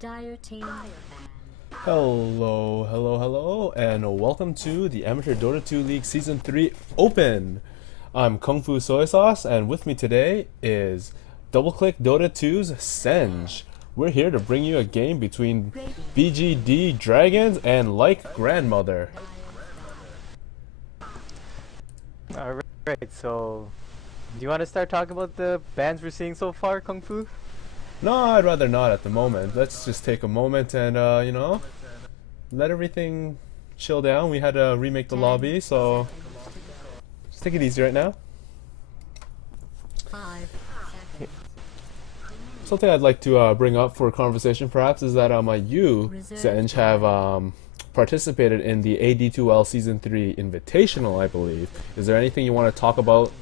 Dire team ban. Hello, hello, hello, and welcome to the Amateur Dota 2 League Season 3 Open. I'm KungFuSoySauce, and with me today is DoubleClick Dota 2's Sanj. We're here to bring you a game between BGD Dragons and Like Grandmother. Alright, so do you want to start talking about the bans we're seeing so far, Kung Fu? No, I'd rather not at the moment. Let's just take a moment and, let everything chill down. We had to remake the lobby, so just take it easy right now. 5 seconds. Something I'd like to bring up for conversation perhaps is that you, Sanj, have participated in the AD2L Season 3 Invitational, I believe. Is there anything you want to talk about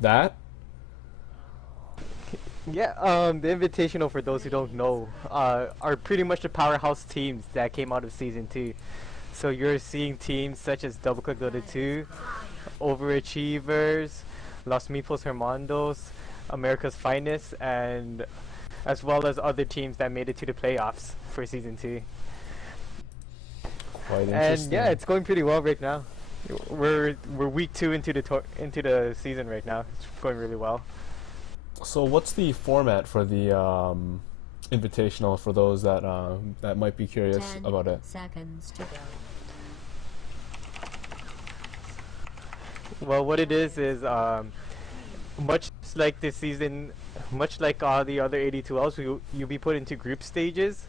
that? Yeah, the Invitational, for those who don't know, are pretty much the powerhouse teams that came out of Season 2. So you're seeing teams such as DoubleClick Dota 2, Overachievers, Los Mipos Hermandos, America's Finest, and as well as other teams that made it to the playoffs for Season 2. Quite And interesting. yeah, it's going pretty well right now. We're week 2 into the season right now. It's going really well. So what's the format for the invitational for those that that might be curious 10 about it? seconds to go. Well, what it is much like this season, much like all the other AD2Ls, you'll be put into group stages,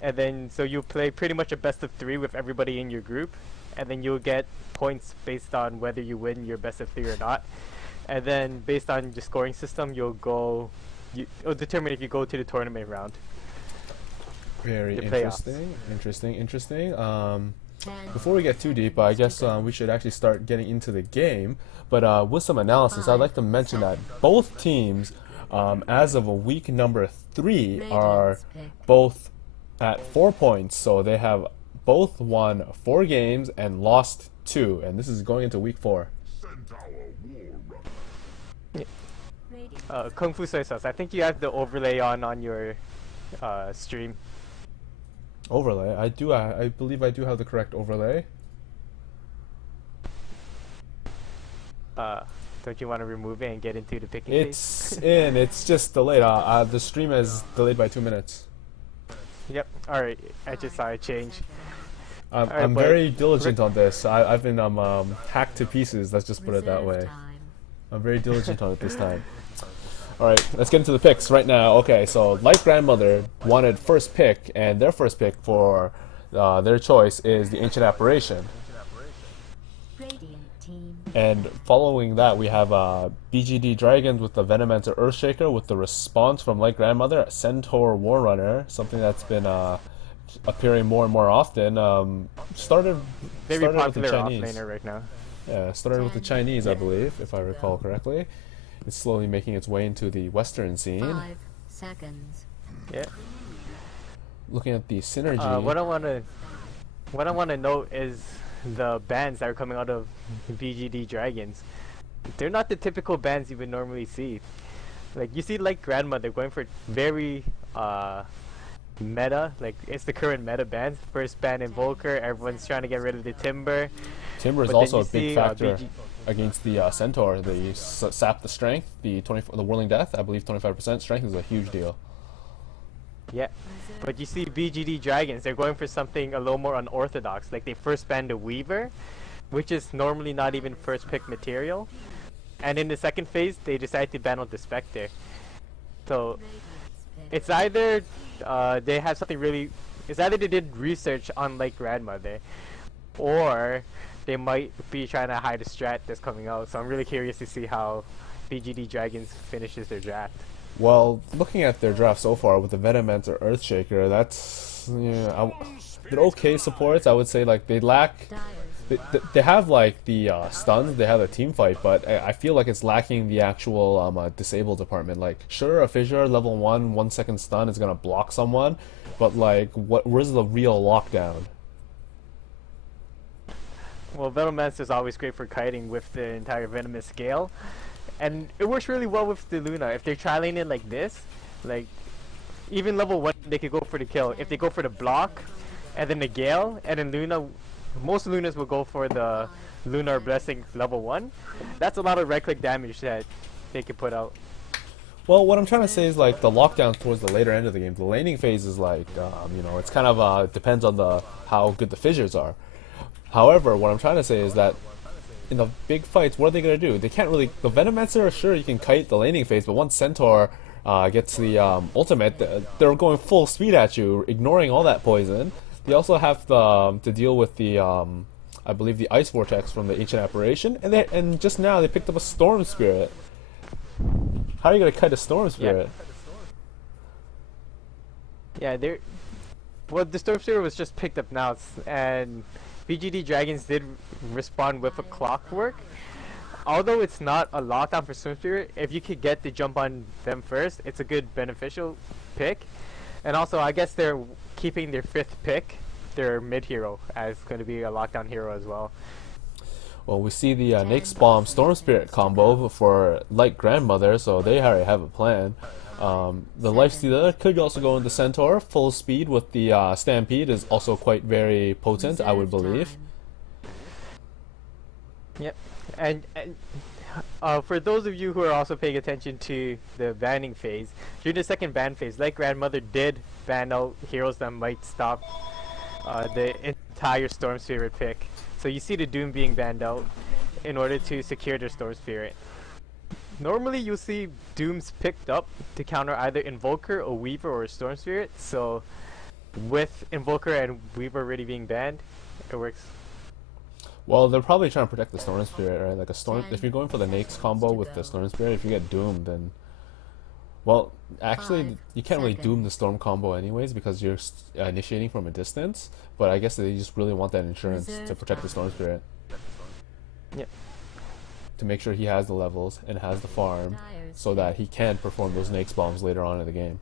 and then so you play pretty much a best of 3 with everybody in your group, and then you'll get points based on whether you win your best of 3 or not. And then based on the scoring system, it'll determine if you go to the tournament round. Very The playoffs. interesting. 10 Before we get too deep, I guess we should actually start getting into the game. But with some analysis, I'd like to mention that both teams, as of a week number 3, are both at 4 points. So they have both won 4 games and lost 2, and this is going into week 4. KungFuSoySauce, I think you have the overlay on your stream. Overlay. I believe I do have the correct overlay. Don't you want to remove it and get into the picking It's phase? in. It's just delayed. The stream is delayed by 2 minutes. Yep. Alright, I just saw it change. Alright, I'm but very diligent on this. I've been hacked to pieces. Let's just put it that way. reserve time. I'm very diligent on it this time. Alright, let's get into the picks right now. Okay, so Like Grandmother wanted first pick, and their first pick for their choice is the Ancient Apparition. Radiant team. And following that, we have BGD Dragons with the Venomancer Earthshaker with the response from Like Grandmother, Centaur Warrunner, something that's been appearing more and more often. Started very with the popular Chinese. offlaner right now. Yeah, started with the Chinese, I believe, if I recall correctly. It's slowly making its way into the Western scene. 5 seconds. Yeah. Looking at the synergy. What I wanna note is the bans that are coming out of BGD Dragons. They're not the typical bans you would normally see. Like you see, Like Grandmother going for very meta. Like it's the current meta bans. First ban Invoker. Everyone's trying to get rid of the Timber. Timber is But then also you a big see, factor against the Centaur. The sap the strength, the Whirling Death. I believe 25% strength is a huge deal. Yeah, but you see BGD Dragons, they're going for something a little more unorthodox. Like they first banned the Weaver, which is normally not even first pick material. And in the second phase, they decided to ban out the Spectre. So it's either they have something really... It's either they did research on Like Grandmother, or they might be trying to hide a strat that's coming out. So I'm really curious to see how BGD Dragons finishes their draft. Well, looking at their draft so far with the Venomancer Earthshaker, that's they're okay supports. I would say like they lack. They have like the stuns, they have a team fight, but I feel like it's lacking the actual disable department. Like, sure, a Fissure level 1 second stun is gonna block someone, but like, where's the real lockdown? Well, Venomancer is always great for kiting with the entire Venomous scale, and it works really well with the Luna. If they're trialing it like this, like Even level 1, they could go for the kill. If they go for the block, and then the Gale, and then Luna, most Lunas will go for the Lunar Blessing level 1. That's a lot of right-click damage that they could put out. Well, what I'm trying to say is like the lockdown towards the later end of the game. The laning phase is like, you know, it's kind of depends on the how good the fissures are. However, what I'm trying to say is that in the big fights, what are they gonna do? They can't really. The Venomancer, sure, you can kite the laning phase, but once Centaur gets the ultimate, they're going full speed at you, ignoring all that poison. They also have to deal with the, I believe, the Ice Vortex from the Ancient Apparition, and just now they picked up a Storm Spirit. How are you gonna kite a Storm Spirit? Yeah, they're. Well, the Storm Spirit was just picked up now, and BGD Dragons did respond with a Clockwork. Although it's not a lockdown for Storm Spirit, if you could get the jump on them first, it's a good beneficial pick. And also, I guess they're keeping their 5th pick, their mid hero, as going to be a lockdown hero as well. Well, we see the Nyx Bomb Storm Spirit combo for Light Grandmother, so they already have a plan. The Lifestealer could also go into Centaur. Full speed with the Stampede is also quite very potent, I would believe. Yep. And for those of you who are also paying attention to the banning phase, during the second ban phase, Light Grandmother did ban out heroes that might stop the entire Storm Spirit pick. So you see the Doom being banned out in order to secure their Storm Spirit. Normally you'll see Dooms picked up to counter either Invoker, a Weaver, or a Storm Spirit. So with Invoker and Weaver already being banned, it works. Well, they're probably trying to protect the Storm Spirit, right? Like a Storm. If you're going for the Nyx combo with the Storm Spirit, if you get doomed, then, well, actually you can't really doom the Storm combo anyways because you're initiating from a distance. But I guess they just really want that insurance to protect the Storm Spirit. Yep. To make sure he has the levels and has the farm, so that he can perform those Nyx bombs later on in the game.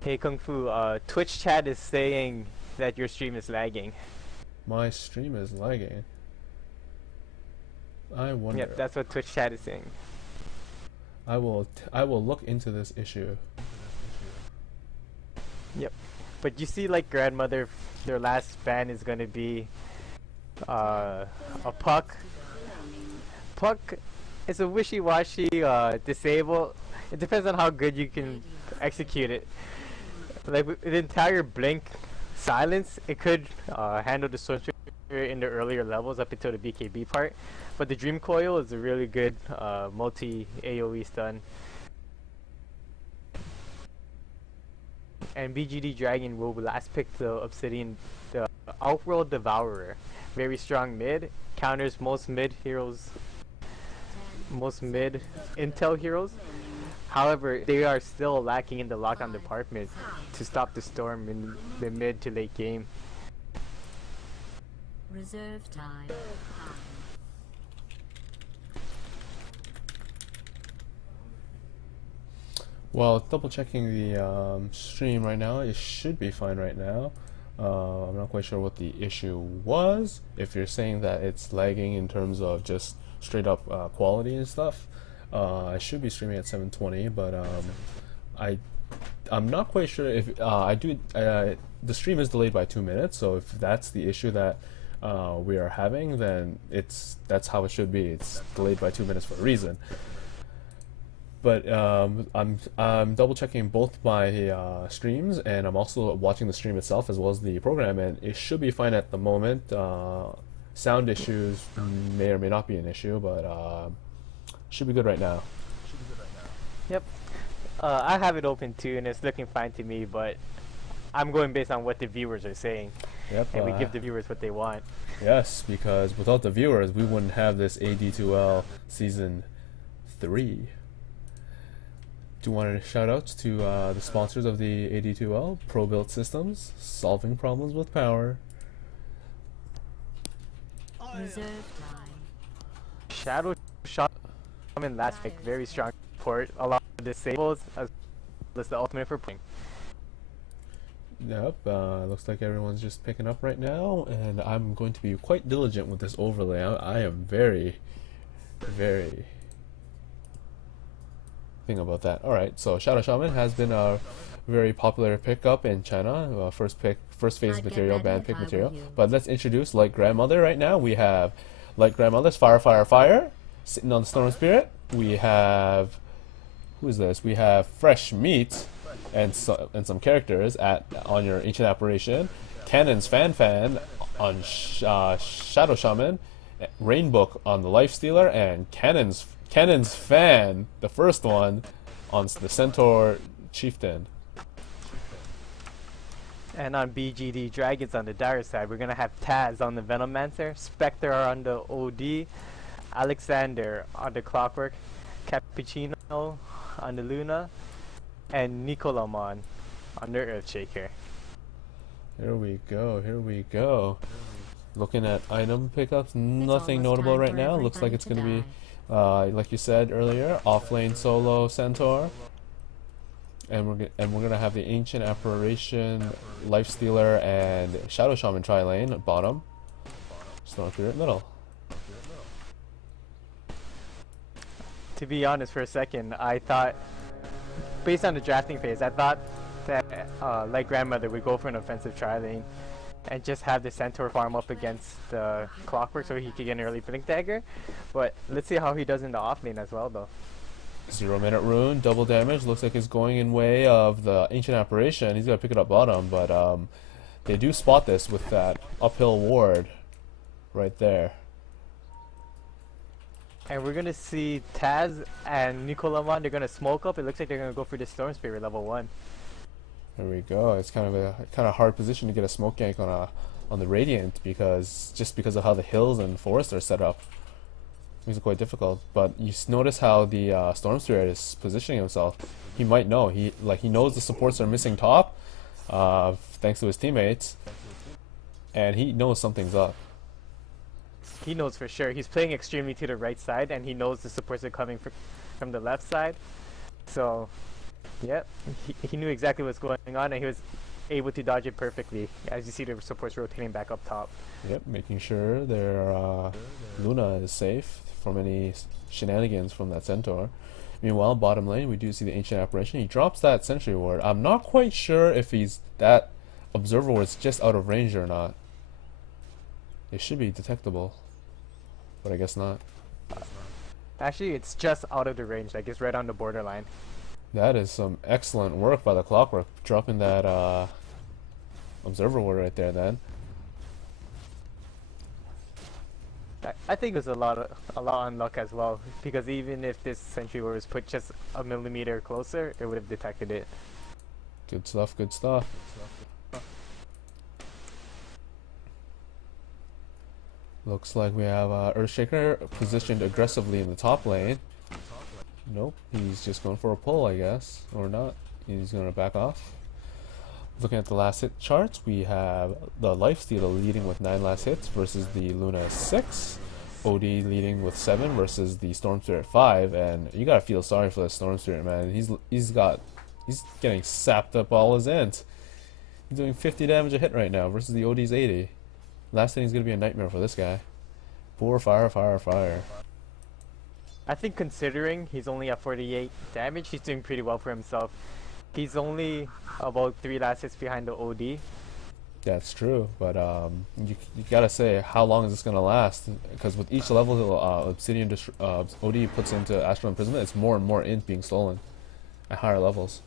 Hey Kung Fu, Twitch chat is saying that your stream is lagging. My stream is lagging. I wonder. Yep, that's what Twitch chat is saying. I will look into this issue. Yep. But you see, like Grandmother, their last ban is gonna be a Puck. Puck is a wishy-washy disable. It depends on how good you can execute it. Like with the entire Blink Silence, it could handle the Storm Spirit in the earlier levels up until the BKB part. But the Dream Coil is a really good multi AoE stun. And BGD Dragon will last pick the Obsidian, the Outworld Devourer. Very strong mid, counters most mid heroes, most mid intel heroes. However, they are still lacking in the lockdown department to stop the Storm in the mid to late game. Reserve time. Well, double checking the stream right now, it should be fine right now. I'm not quite sure what the issue was. If you're saying that it's lagging in terms of just straight up quality and stuff, I should be streaming at 720, but I'm not quite sure if the stream is delayed by 2 minutes. So if that's the issue that we are having, then that's how it should be. It's delayed by 2 minutes for a reason. But I'm double checking both my streams, and I'm also watching the stream itself as well as the program, and it should be fine at the moment. Sound issues may or may not be an issue, but should be good right now. Yep. I have it open too, and it's looking fine to me, but I'm going based on what the viewers are saying. Yep. And we give the viewers what they want. Yes, because without the viewers, we wouldn't have this AD2L Season 3. Do you want to shout outs to the sponsors of the AD2L, Pro-Built Systems, solving problems with power. Reserve time. Shadow Shot in last pick, very strong support, a lot of disables as well as the ultimate for playing. Yep, looks like everyone's just picking up right now, and I'm going to be quite diligent with this overlay. I am very, very... I thing about that. Alright, so Shadow Shaman has been a very popular pickup in China. First phase I'd get material, ready banned if pick I were material. you. But let's introduce Light Grandmother right now. We have Light Grandmother's Fire, Fire, Fire sitting on the Storm Spirit. We have, who is this? We have Fresh Meat and some characters on your Ancient Apparition. Cannon's Fan on Shadow Shaman. Rainbook on the Lifestealer, and Cannon's Fan, the first one, on the Centaur Chieftain. And on BGD Dragons on the dire side, we're gonna have Taz on the Venomancer, Spectre on the OD, Alexander on the Clockwork, Cappuccino on the Luna, and Nicolamon on the Earthshaker. Here we go, here we go. Looking at item pickups, nothing notable right now. Looks like it's going to be, like you said earlier, off-lane solo Centaur. And we're gonna have the Ancient Apparition, Lifestealer, and Shadow Shaman tri-lane at bottom. Storm Spirit middle. To be honest, for a second, I thought, based on the drafting phase, I thought that like Grandmother would go for an offensive tri-lane and just have the Centaur farm up against the Clockwork so he could get an early Blink Dagger. But let's see how he does in the off lane as well, though. 0-minute rune, double damage. Looks like it's going in way of the Ancient Apparition. He's gonna pick it up bottom, but they do spot this with that uphill ward right there. And we're gonna see Taz and Nicolamon. They're gonna smoke up. It looks like they're gonna go for the Storm Spirit level 1. There we go. It's kind of hard position to get a smoke gank on the Radiant because of how the hills and forests are set up. Makes it quite difficult. But you notice how the Storm Spirit is positioning himself. He might know. He knows the supports are missing top, thanks to his teammates, and he knows something's up. He knows for sure. He's playing extremely to the right side, and he knows the supports are coming from the left side. So, yep, he knew exactly what's going on, and he was able to dodge it perfectly. As you see, the supports rotating back up top. Yep, making sure their Luna is safe from any shenanigans from that Centaur. Meanwhile, bottom lane, we do see the Ancient Apparition. He drops that Sentry Ward. I'm not quite sure if that Observer Ward's just out of range or not. It should be detectable, but I guess not. Actually, it's just out of the range. Like, it's right on the borderline. That is some excellent work by the Clockwork, dropping that Observer Ward right there then. I think it was a lot on luck as well, because even if this Sentry Ward was put just a millimeter closer, it would have detected it. Good stuff, good stuff. Looks like we have Earthshaker positioned aggressively in the top lane. Nope, he's just going for a pull, I guess, or not. He's going to back off. Looking at the last hit charts, we have the Lifestealer leading with 9 last hits versus the Luna 6. OD leading with 7 versus the Storm Spirit 5, and you gotta feel sorry for the Storm Spirit, man. He's getting sapped up all his int. He's doing 50 damage a hit right now versus the OD's 80. Last thing is gonna be a nightmare for this guy. Poor fire, fire, fire. I think considering he's only at 48 damage, he's doing pretty well for himself. He's only about 3 last hits behind the OD. That's true, but you gotta say, how long is this gonna last? Because with each level Obsidian OD puts into Astral Imprisonment, it's more and more int being stolen at higher levels.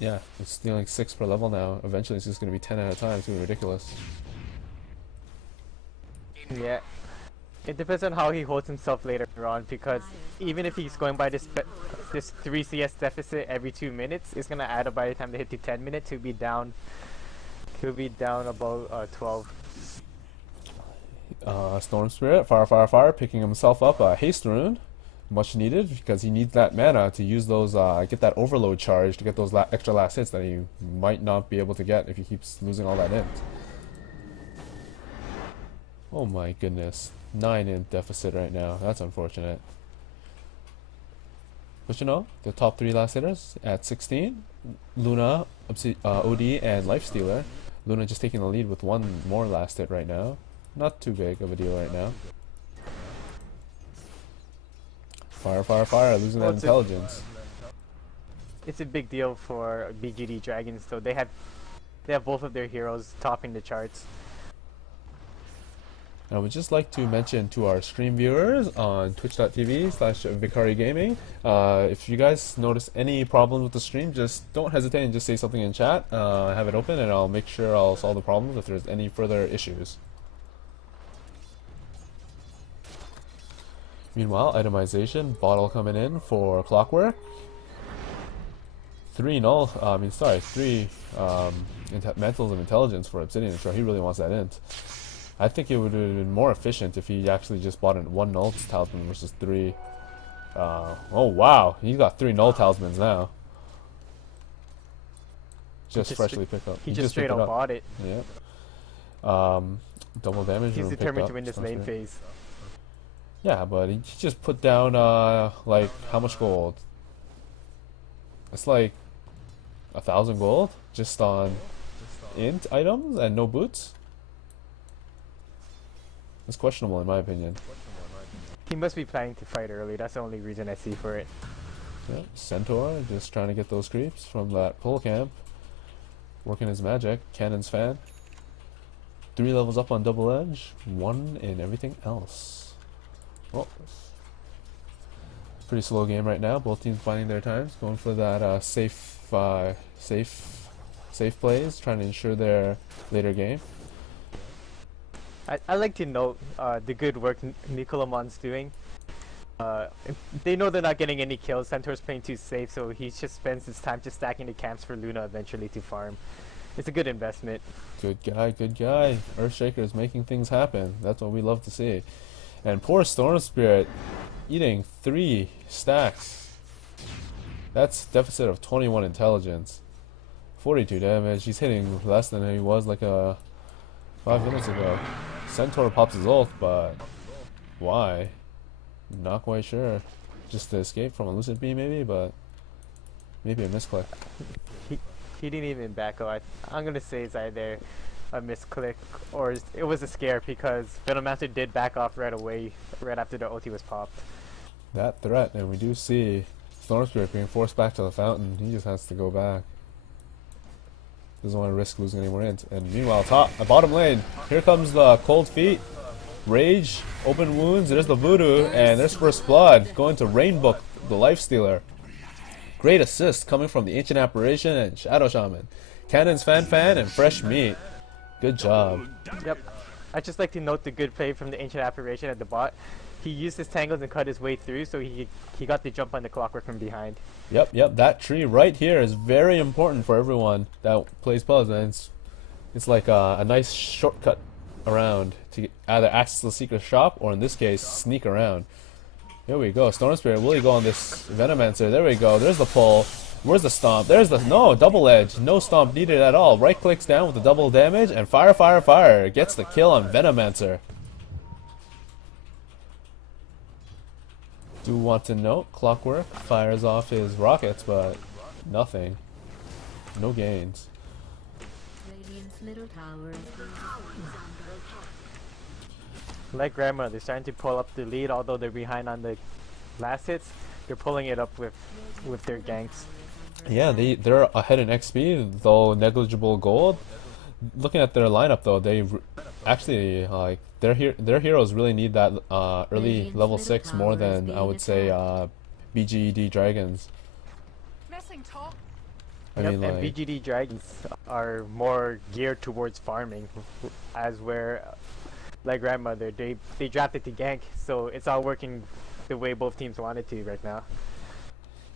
Yeah, it's stealing 6 per level now. Eventually it's just gonna be 10 at a time. It's gonna be ridiculous. Yeah. It depends on how he holds himself later on, because even if he's going by this 3 CS deficit every 2 minutes, it's gonna add up by the time they hit to 10 minutes. He'll be down about 12. Storm Spirit, fire, fire, fire, picking himself up a haste rune, much needed because he needs that mana to use those, get that overload charge to get those extra last hits that he might not be able to get if he keeps losing all that int. Oh my goodness. 9 int deficit right now. That's unfortunate. But you know, the top 3 last hitters at 16, Luna, OD, and Lifestealer. Luna just taking the lead with 1 more last hit right now. Not too big of a deal right now. Fire, fire, fire, losing that Well, intelligence. It's a big deal for BGD Dragons, though. They have both of their heroes topping the charts. I would just like to mention to our stream viewers on twitch.tv/VicaraGaming, if you guys notice any problems with the stream, just don't hesitate and just say something in chat. Have it open and I'll make sure I'll solve the problems if there's any further issues. Meanwhile, itemization, bottle coming in for Clockwork. 3 mantles of intelligence for Obsidian. So he really wants that int. I think it would have been more efficient if he actually just bought in 1 null talisman versus 3. Oh wow, he's got 3 null talismans now. Just freshly picked up. He just straight up bought it. Yeah. Double damage. He's determined to win this lane phase. Yeah, but he just put down like how much gold? It's like 1,000 gold just on int items and no boots. It's questionable in my opinion. He must be planning to fight early. That's the only reason I see for it. Yeah, Centaur just trying to get those creeps from that pull camp. Working his magic. Cannon's fan. 3 levels up on double edge. 1 in everything else. Well, pretty slow game right now. Both teams finding their times, going for that safe plays, trying to ensure their later game. I like to note the good work Nicolamon's doing. They know they're not getting any kills. Centaur's playing too safe, so he just spends his time just stacking the camps for Luna eventually to farm. It's a good investment. Good guy, good guy. Earthshaker is making things happen. That's what we love to see. And poor Storm Spirit eating 3 stacks. That's deficit of 21 intelligence. 42 damage. He's hitting less than he was like 5 minutes ago. Centaur pops his ult, but why? Not quite sure. Just to escape from a lucid beam maybe, but maybe a misclick. He didn't even back up. I'm gonna say it's either a misclick or it was a scare because Venomancer did back off right away, right after the ulti was popped. That threat, and we do see Storm Spirit being forced back to the fountain. He just has to go back. Doesn't want to risk losing any more int. And meanwhile, bottom lane, here comes the cold feet. Rage, open wounds, there's the voodoo, and there's first blood going to Rainbook, the Lifestealer. Great assist coming from the Ancient Apparition and Shadow Shaman. Cannon's fan and fresh meat. Good job. Yep. I'd just like to note the good play from the Ancient Apparition at the bot. He used his tangles and cut his way through, so he got the jump on the Clockwork from behind. Yep, that tree right here is very important for everyone that plays Puzz, and it's like a nice shortcut around to either access the secret shop or in this case sneak around. Here we go. Storm Spirit, will he go on this Venomancer? There we go. There's the pull. Where's the stomp? There's the double edge. No stomp needed at all. Right clicks down with the double damage and fire. Gets the kill on Venomancer. Do want to note, Clockwork fires off his rockets, but nothing. No gains. Radiant's middle tower. Like Grandma, they're starting to pull up the lead, although they're behind on the last hits. They're pulling it up with their ganks. Yeah, they're ahead in XP, though negligible gold. Looking at their lineup, though, they actually like their heroes really need that early level 6 more than I would say BGD Dragons. I mean, and BGD Dragons are more geared towards farming, as where like Grandmother, they drafted to gank, so it's all working the way both teams wanted to right now.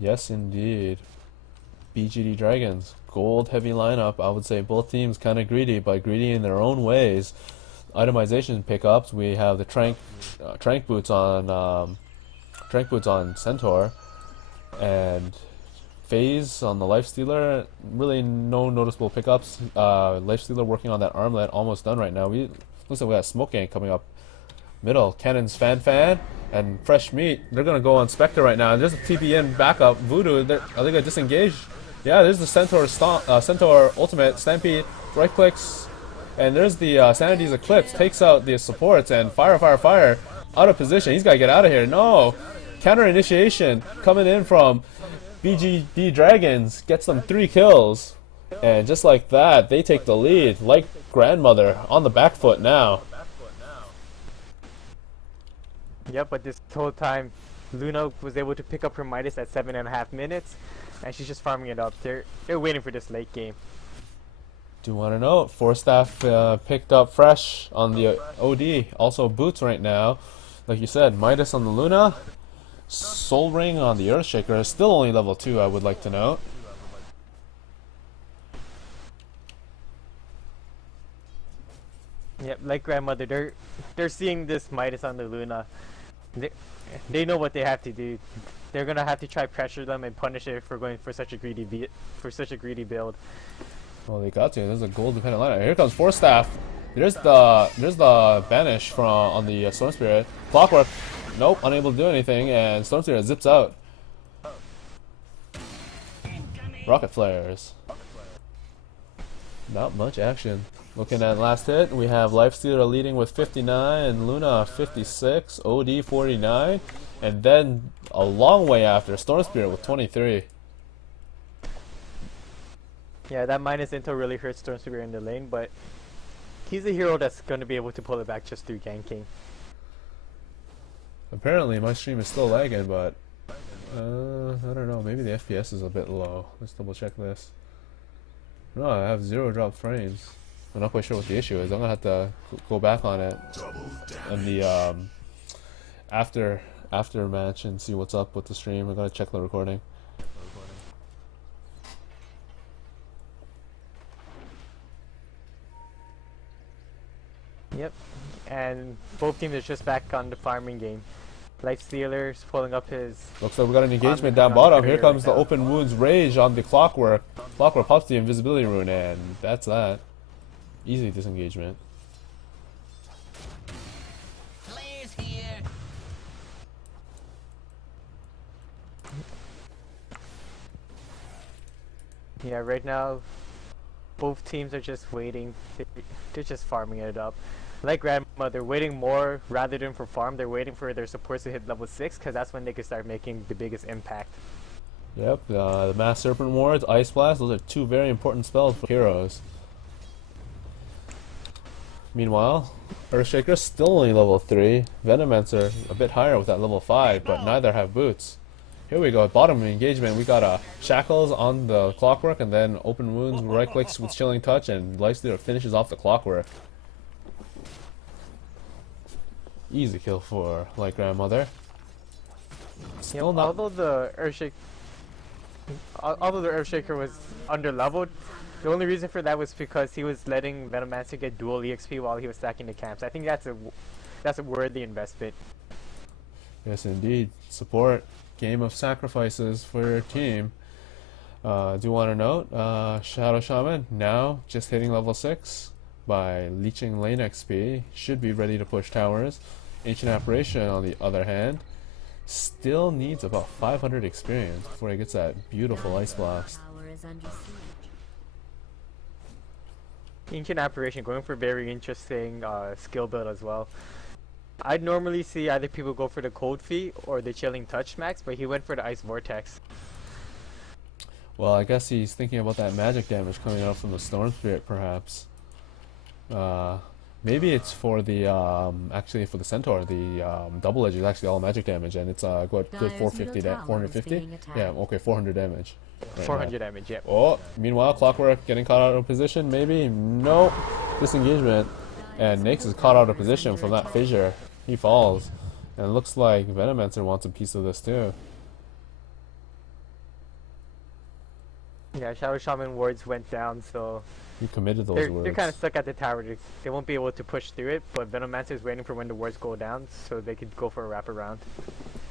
Yes, indeed. BGD Dragons, gold heavy lineup. I would say both teams kind of greedy, but greedy in their own ways. Itemization pickups. We have the trank boots on Centaur, and Phase on the Lifestealer. Really no noticeable pickups. Lifestealer working on that armlet, almost done right now. Looks like we got a smoke gang coming up middle. Cannon's fan and fresh meat. They're gonna go on Spectre right now. And there's a TP in backup. Voodoo. Are they gonna disengage? Yeah, there's the Centaur ultimate Stampede. Right clicks, and there's the Sanity's Eclipse. Takes out the supports and fire. Out of position. He's gotta get out of here. No. counter initiation coming in from BGD Dragons. Gets them 3 kills. And just like that, they take the lead. Like grandmother on the back foot now. Yep, but this whole time, Luna was able to pick up her Midas at 7.5 minutes, and she's just farming it up. They're waiting for this late game. Do want to note, Forstaff picked up fresh on the OD. Also boots right now. Like you said, Midas on the Luna. Soul Ring on the Earthshaker. Still only level 2, I would like to note. Yep, like grandmother, they're seeing this Midas on the Luna. They know what they have to do. They're gonna have to try pressure them and punish it for going for such a greedy build. Well, they got to. There's a gold dependent line. Here comes Forstaff. There's the banish from on the Storm Spirit. Clockwork. Nope, unable to do anything, and Storm Spirit zips out. Rocket flares. Not much action. Looking at last hit, we have Lifestealer leading with 59, and Luna 56, OD 49, and then a long way after, Storm Spirit with 23. Yeah, that minus intel really hurts Storm Spirit in the lane, but he's a hero that's going to be able to pull it back just through ganking. Apparently my stream is still lagging, but I don't know, maybe the FPS is a bit low. Let's double check this. No, I have 0 drop frames. I'm not quite sure what the issue is. I'm gonna have to go back on it in the after match and see what's up with the stream. I'm gonna check the recording. Yep, and both teams are just back on the farming game. Lifestealer's pulling up his... Looks like we got an engagement down bottom. Here comes the open wounds rage on the Clockwork. Clockwork pops the invisibility rune, and that's that. Easy disengagement. Players here. Yeah, right now, both teams are just waiting. They're just farming it up. Like grandma, they're waiting more rather than for farm. They're waiting for their supports to hit level 6, because that's when they can start making the biggest impact. Yep, the Mass Serpent Wards, Ice Blast, those are 2 very important spells for heroes. Meanwhile, Earthshaker still only level 3. Venomancer a bit higher with that level 5, but neither have boots. Here we go, bottom engagement, we got Shackles on the Clockwork, and then Open Wounds, right clicks with Chilling Touch, and Lifestealer finishes off the Clockwork. Easy kill for Like Grandmother. Still not... Although the Earthshaker was under leveled, the only reason for that was because he was letting Venomancer get dual EXP while he was stacking the camps. I think that's a worthy investment. Yes, indeed. Support. Game of sacrifices for your team. Do want to note, Shadow Shaman now just hitting level 6 by leeching lane XP. Should be ready to push towers. Ancient Apparition, on the other hand, still needs about 500 experience before he gets that beautiful Ice Blast. Ancient Apparition going for very interesting skill build as well. I'd normally see either people go for the Cold Feet or the Chilling Touch max, but he went for the Ice Vortex. Well, I guess he's thinking about that magic damage coming out from the Storm Spirit, perhaps. Maybe it's for the actually for the Centaur. The double edge is actually all magic damage, and it's good 450 450. Yeah, okay, 400 damage. Right 400 damage, yeah. Oh, meanwhile, Clockwork getting caught out of position. Maybe no disengagement, and Nyx is caught out of position from that fissure. He falls, and it looks like Venomancer wants a piece of this too. Yeah, Shadow Shaman wards went down, so He committed those words. they're kind of stuck at the tower. They won't be able to push through it, but Venomancer is waiting for when the wards go down, so they could go for a wraparound.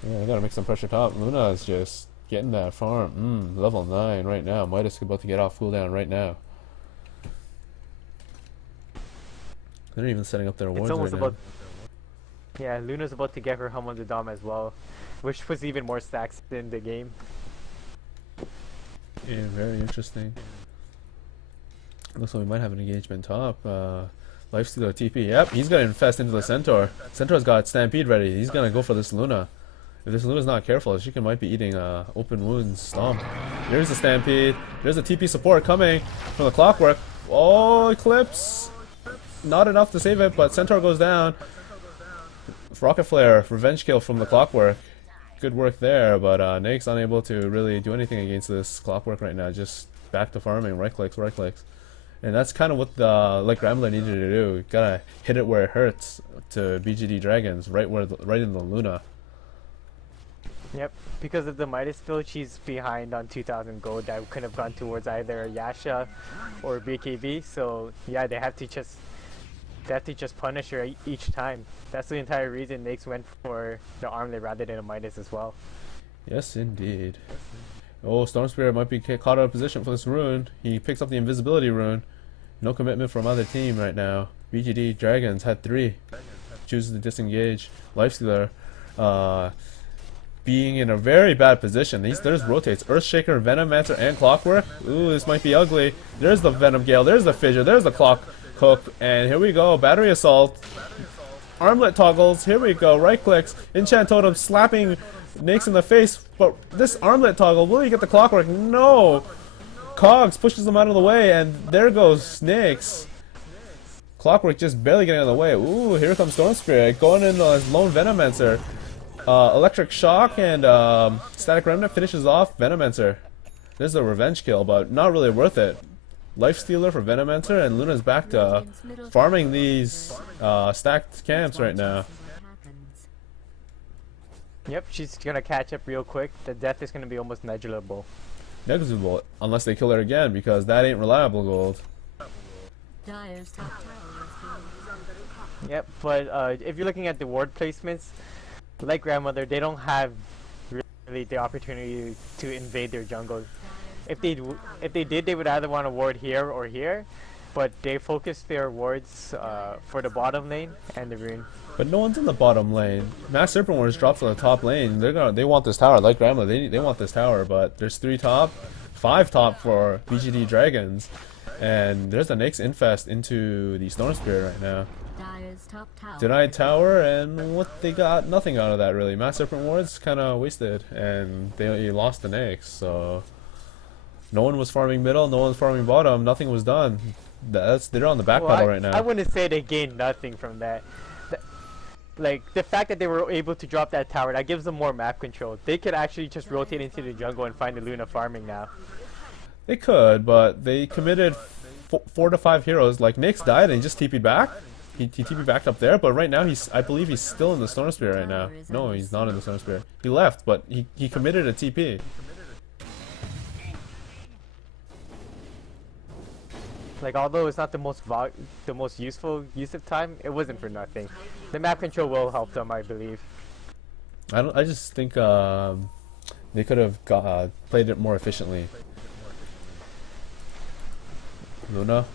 Yeah, they gotta make some pressure top. Luna is just getting that farm. Level 9 right now. Midas is about to get off cooldown right now. They're even setting up their wards It's almost right about... Yeah, Luna's about to get her hum on the Dom as well, which puts even more stacks in the game. now. Yeah, very interesting. Looks like we might have an engagement top. Lifestealer TP. Yep, he's gonna infest into the Centaur. Centaur's got Stampede ready. He's gonna go for this Luna. If this Luna's not careful, she might be eating open wounds stomp. There's the Stampede. There's a TP support coming from the Clockwork. Oh, Eclipse! Not enough to save it, but Centaur goes down. Rocket Flare, revenge kill from the Clockwork. Good work there, but Nake's unable to really do anything against this Clockwork right now. Just back to farming, right clicks. And that's kind of what the like Rambler needed to do. Gotta hit it where it hurts to BGD Dragons, right in the Luna. Yep, because of the Midas build, she's behind on 2,000 gold. That could have gone towards either Yasha or BKB. So yeah, they have to just punish her each time. That's the entire reason Nyx went for the armlet rather than a Midas as well. Yes, indeed. Oh, Storm Spirit might be caught out of position for this rune. He picks up the invisibility rune. No commitment from other team right now. BGD Dragons had 3. Chooses to disengage. Lifestealer being in a very bad position. There's rotates. Earthshaker, Venomancer, and Clockwork. Ooh, this might be ugly. There's the Venom Gale. There's the Fissure. There's the Clock Hook. And here we go. Battery Assault. Armlet toggles. Here we go. Right clicks. Enchant Totem slapping Nyx in the face. But this armlet toggle, will he get the Clockwork? No! Cogs pushes him out of the way, and there goes Nyx. Clockwork just barely getting out of the way. Ooh, here comes Storm Spirit going in on his lone Venomancer. Electric Shock and Static Remnant finishes off Venomancer. There's a revenge kill, but not really worth it. Lifestealer for Venomancer, and Luna's back to farming these stacked camps right now. Yep, she's gonna catch up real quick. The death is gonna be almost negligible. Negligible, unless they kill her again, because that ain't reliable gold. Dire's top tower is Yep, but if you're looking at the ward placements, like Grandmother, they don't have really the opportunity to invade their jungle. If they did, they would either want to ward here or here, but they focus their wards for the bottom lane and the rune. But no one's in the bottom lane. Mass Serpent Wars drops to the top lane. They want this tower, like Grandma. They want this tower, but there's 3 top, 5 top for BGD Dragons, and there's a Nyx Infest into the Storm Spirit right now. Dire's top tower. Denied tower, and what they got, nothing out of that really. Mass Serpent Wards kind of wasted, and they lost the Nyx, so no one was farming middle, no one was farming bottom, nothing was done. They're on the back pedal right now. I wouldn't say they gained nothing from that. Like, the fact that they were able to drop that tower, that gives them more map control. They could actually just rotate into the jungle and find the Luna farming now. They could, but they committed 4 to 5 heroes. Like, Nyx died and he just TP'd back. He TP'd back up there, but right now I believe he's still in the Storm Spirit right now. No, he's not in the Storm Spirit. He left, but he committed a TP. Like, although it's not the most useful use of time, it wasn't for nothing. The map control will help them, I believe. I just think they could have played it more efficiently. Luna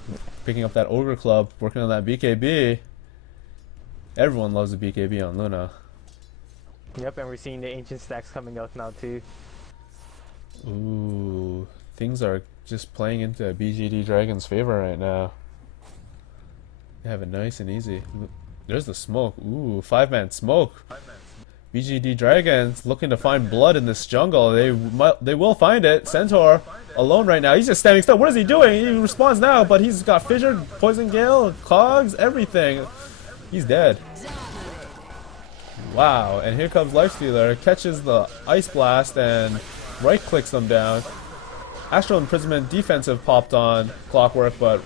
picking up that Ogre Club, working on that BKB. Everyone loves the BKB on Luna. Yep, and we're seeing the ancient stacks coming out now too. Ooh, things are just playing into BGD Dragon's favor right now. They have it nice and easy. There's the smoke. Ooh, 5-man smoke. BGD Dragons looking to find blood in this jungle. They will find it. Centaur alone right now. He's just standing still. What is he doing? He responds now, but he's got Fissure, Poison Gale, Cogs, everything. He's dead. Wow, and here comes Lifestealer, catches the Ice Blast and right clicks them down. Astral Imprisonment defensive popped on Clockwork, but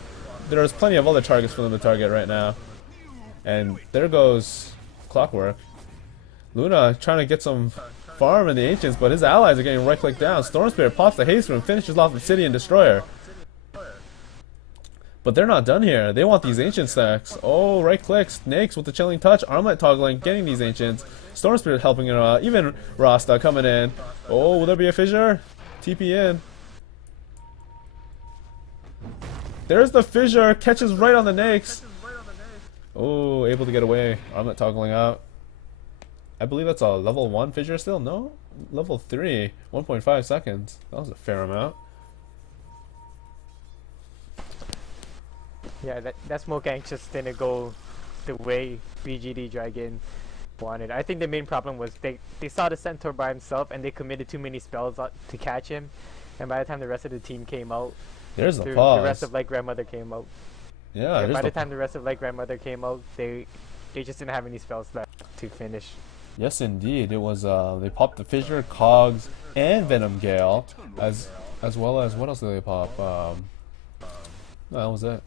there's plenty of other targets for them to target right now. And there goes Clockwork. Luna trying to get some farm in the Ancients, but his allies are getting right clicked down. Storm Spirit pops the haste room, finishes off Obsidian Destroyer. But they're not done here. They want these Ancient stacks. Oh, right click, Snakes with the Chilling Touch, Armlet toggling, getting these Ancients. Storm Spirit helping it out, even Rasta coming in. Oh, will there be a Fissure? TP in. There's the Fissure, catches right on the Nyx. Oh, able to get away. Armlet toggling out. I believe that's a level 1 Fissure still? No? Level 3. 1.5 seconds. That was a fair amount. Yeah, that smoke anxious didn't go the way BGD Dragon wanted. I think the main problem was they saw the Centaur by himself and they committed too many spells to catch him. And by the time the rest of the team came out, There's the the pause. rest of Light Grandmother came out. Yeah, there's By the time the rest of Light Grandmother came out, they just didn't have any spells left to finish. Yes, indeed. It was they popped the Fissure, Cogs, and Venom Gale, as well as what else did they pop? No, that was it.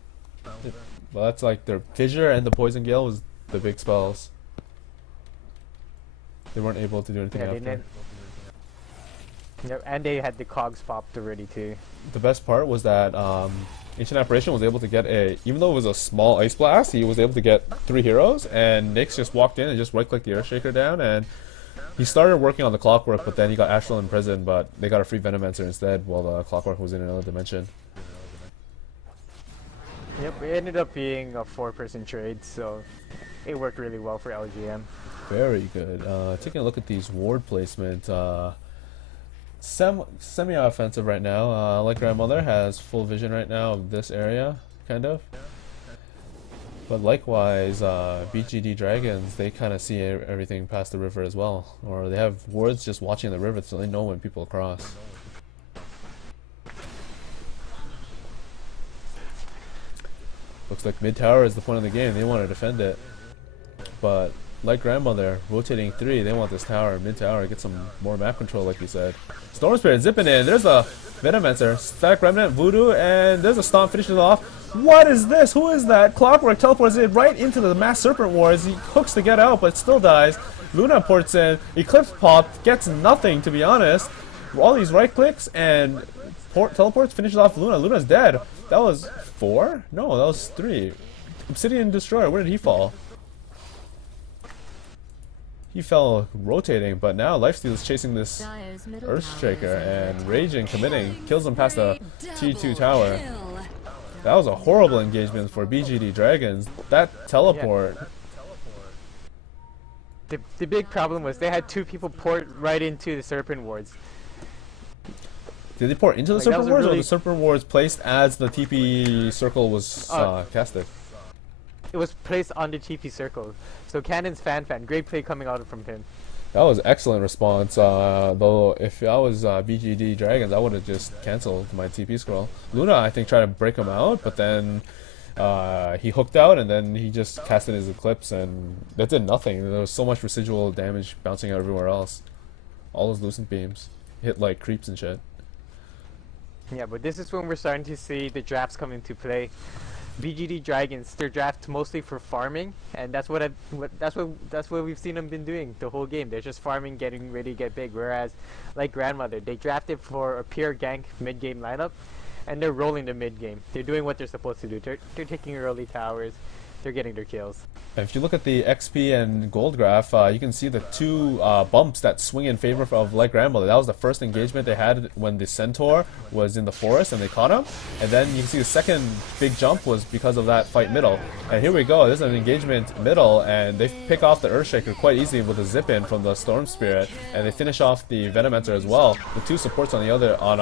Well, that's like their Fissure and the Poison Gale was the big spells. They weren't able to do anything Yeah, after. Yep, and they had the cogs popped already too. The best part was that Ancient Apparition was able to get even though it was a small Ice Blast, he was able to get 3 heroes, and Nyx just walked in and just right-clicked the Earthshaker down, and he started working on the Clockwork, but then he got Astral in prison, but they got a free Venomancer instead while the Clockwork was in another dimension. Yep, it ended up being a 4-person trade, so it worked really well for LGM. Very good. Taking a look at these ward placement, semi-offensive right now. Like Grandmother has full vision right now of this area, kind of. But likewise, BGD Dragons, they kind of see everything past the river as well. Or they have wards just watching the river so they know when people cross. Looks like mid tower is the point of the game. They want to defend it. But like Grandmother, rotating 3, they want this tower, mid tower, get some more map control like you said. Storm Spirit zipping in, there's a Venomancer, Static Remnant, Voodoo, and there's a Stomp finishing it off. What is this? Who is that? Clockwork teleports in right into the Mass Serpent Wars. He hooks to get out, but still dies. Luna ports in, Eclipse popped, gets nothing to be honest. All these right clicks and teleports finishes off Luna. Luna's dead. That was 4? No, that was 3. Obsidian Destroyer, where did he fall? He fell rotating, but now Lifesteal is chasing this Earthshaker and raging, committing, kills him past the T2 tower. That was a horrible engagement for BGD Dragons. That teleport. The big problem was they had 2 people port right into the Serpent Wards. Did they port into the Like, that Serpent was a Wards, or really- the Serpent Wards placed as the TP circle was casted? It was placed on the TP circle. So Cannon's fan, great play coming out from him. That was excellent response. Though if I was BGD Dragons, I would have just canceled my TP scroll. Luna, I think, tried to break him out, but then he hooked out, and then he just casted his Eclipse, and that did nothing. There was so much residual damage bouncing out everywhere else. All those Lucent Beams hit like creeps and shit. Yeah, but this is when we're starting to see the drafts come into play. BGD Dragons, their draft mostly for farming, and that's what we've seen them been doing the whole game. They're just farming, getting ready to get big. Whereas, like Grandmother, they drafted for a pure gank mid-game lineup, and they're rolling the mid-game. They're doing what they're supposed to do. They're taking early towers. They're getting their kills. If you look at the XP and gold graph, you can see the 2 bumps that swing in favor of Light Grandmother. That was the first engagement they had when the Centaur was in the forest and they caught him. And then you can see the second big jump was because of that fight middle. And here we go, there's an engagement middle, and they pick off the Earthshaker quite easily with a zip in from the Storm Spirit. And they finish off the Venomancer as well. The 2 supports on the other, on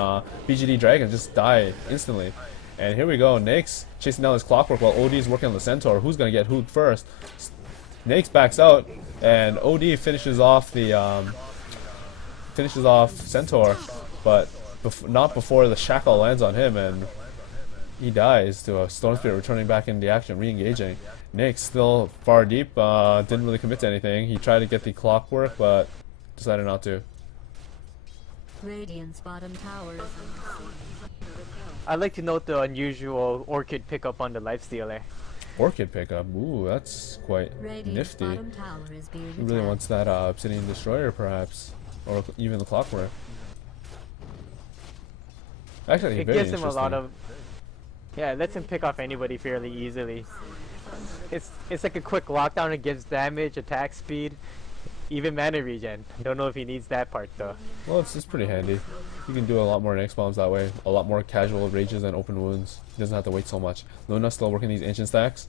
BGD Dragon, just die instantly. And here we go, Nyx chasing down his Clockwork while OD is working on the Centaur. Who's gonna get who first? Nyx backs out, and OD finishes off the Centaur, but not before the Shackle lands on him, and he dies to a Storm Spirit returning back into the action, re-engaging. Nyx still far deep, didn't really commit to anything. He tried to get the Clockwork, but decided not to. Radiant's bottom tower is under siege. I'd like to note the unusual Orchid pickup on the lifestealer. Orchid pickup, ooh, that's quite Radiant's nifty. bottom tower is being He really attacked. wants that Obsidian Destroyer, perhaps, or even the Clockwork. Actually, It very gives him a lot interesting. of, yeah, it lets him pick off anybody fairly easily. It's like a quick lockdown. It gives damage, attack speed, even mana regen. Don't know if he needs that part though. Well, it's pretty handy. You can do a lot more Nyx bombs that way. A lot more casual rages and open wounds. He doesn't have to wait so much. Luna's still working these ancient stacks.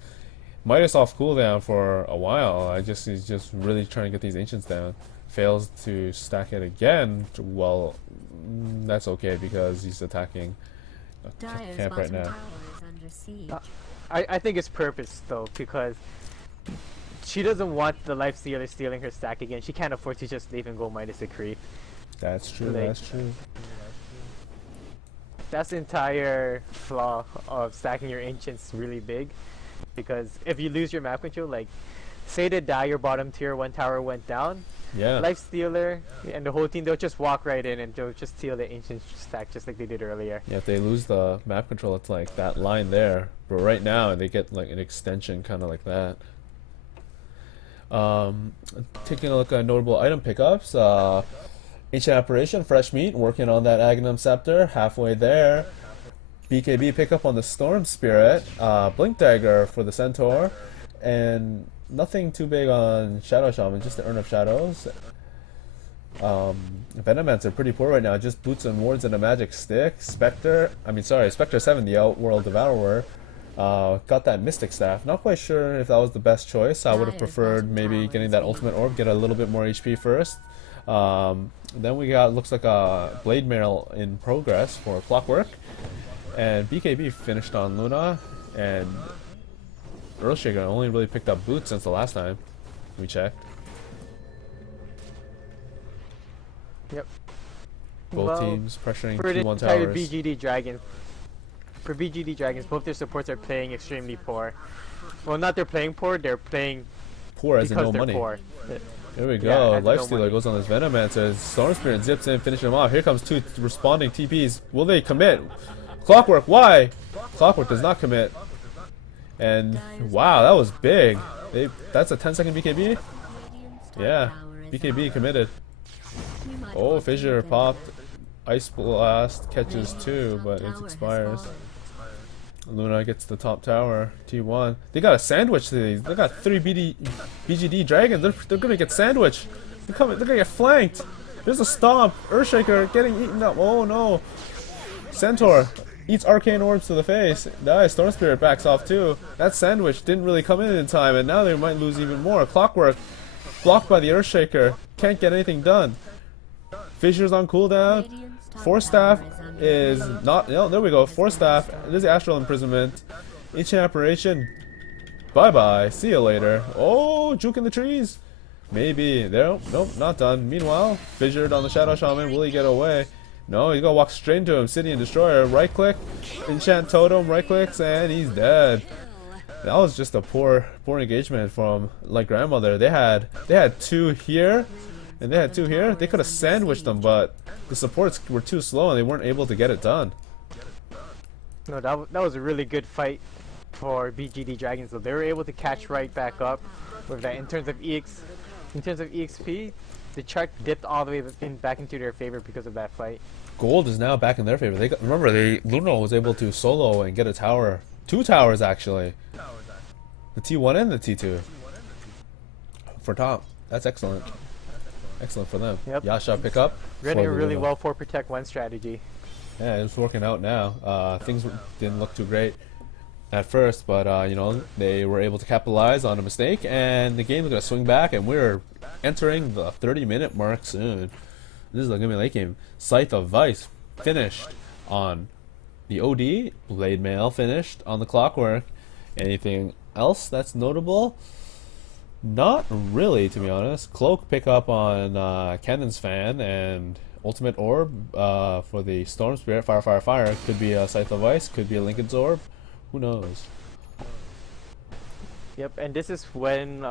Midas off cooldown for a while. He's just really trying to get these ancients down. Fails to stack it again. Well, that's okay because he's attacking a Dire's camp right bottom now. tower is under siege. I think it's purpose though, because she doesn't want the life stealer stealing her stack again. She can't afford to just leave and go minus a creep. That's true. Like- That's true. That's the entire flaw of stacking your ancients really big, because if you lose your map control, like say the dire bottom tier 1 tower went down, Yeah. life stealer and the whole team, they'll just walk right in and they'll just steal the ancient stack just like they did earlier. Yeah, if they lose the map control, it's like that line there. But right now, they get like an extension kind of like that. Taking a look at notable item pickups. Ancient Apparition, Fresh Meat, working on that Agnum Scepter, halfway there. BKB pickup on the Storm Spirit. Blink Dagger for the Centaur. And nothing too big on Shadow Shaman, just the Urn of Shadows. Venomants are pretty poor right now, just Boots and Wards and a Magic Stick. Spectre 7, the Outworld Devourer, got that Mystic Staff. Not quite sure if that was the best choice. I would have preferred maybe getting that Ultimate Orb, get a little bit more HP first. Then we got, looks like a Blade Mail in progress for Clockwork. And BKB finished on Luna, and Earthshaker only really picked up Boots since the last time we checked. Yep. Both Well, teams pressuring for the T1 entire towers. BGD Dragons, both their supports are playing extremely poor. Well, not they're playing poor, they're playing Poor as in because no they're money. poor. There we Yeah, go. as in no Lifestealer money. goes on this Venomancer. Storm Spirit zips in, finishing him off. Here comes two responding TPs. Will they commit? Clockwork, why? Clockwork does not commit. And wow, that was big. That's a 10-second BKB? Yeah, BKB committed. Oh, Fissure popped. Ice Blast catches two, but it expires. Luna gets the top tower. T1. They got a sandwich to these. They got 3 BGD dragons. They're gonna get sandwiched. They're gonna get flanked. There's a stomp. Earthshaker getting eaten up. Oh no. Centaur eats arcane orbs to the face. Nice. Storm Spirit backs off too. That sandwich didn't really come in time, and now they might lose even more. Clockwork blocked by the Earthshaker. Can't get anything done. Fissure's on cooldown. Force Staff is not. No, there we go. Force Staff. There's the Astral Imprisonment. Ancient Apparition. Bye bye. See you later. Oh, juke in the trees. Maybe. There. Nope, not done. Meanwhile, Fissured on the Shadow Shaman. Will he get away? No, he's gonna walk straight into him. City and Destroyer. Right click. Enchant Totem. Right clicks, and he's dead. That was just a poor engagement from like grandmother. They had two here. And they had two here. They could have sandwiched them, but the supports were too slow and they weren't able to get it done. No, that was a really good fight for BGD Dragons. So they were able to catch right back up with that. In terms of EXP, the chart dipped all the way back into their favor because of that fight. Gold is now back in their favor. Remember, Luna was able to solo and get a tower, 2 towers actually, the T1 and the T2 for top. That's excellent. Excellent for them. Yep. Yasha pick up. Running for really Luna. well for Protect 1 strategy. Yeah, it's working out now. Things didn't look too great at first, but you know, they were able to capitalize on a mistake, and the game is gonna swing back, and we're entering the 30-minute mark soon. This is gonna be a late game. Scythe of Vice finished on the OD. Blade Mail finished on the Clockwork. Anything else that's notable? Not really, to be honest. Cloak pick up on Cannon's Fan, and Ultimate Orb for the Storm Spirit. Fire, fire, fire. Could be a Scythe of Ice, could be a Lincoln's Orb. Who knows? Yep, and this is when,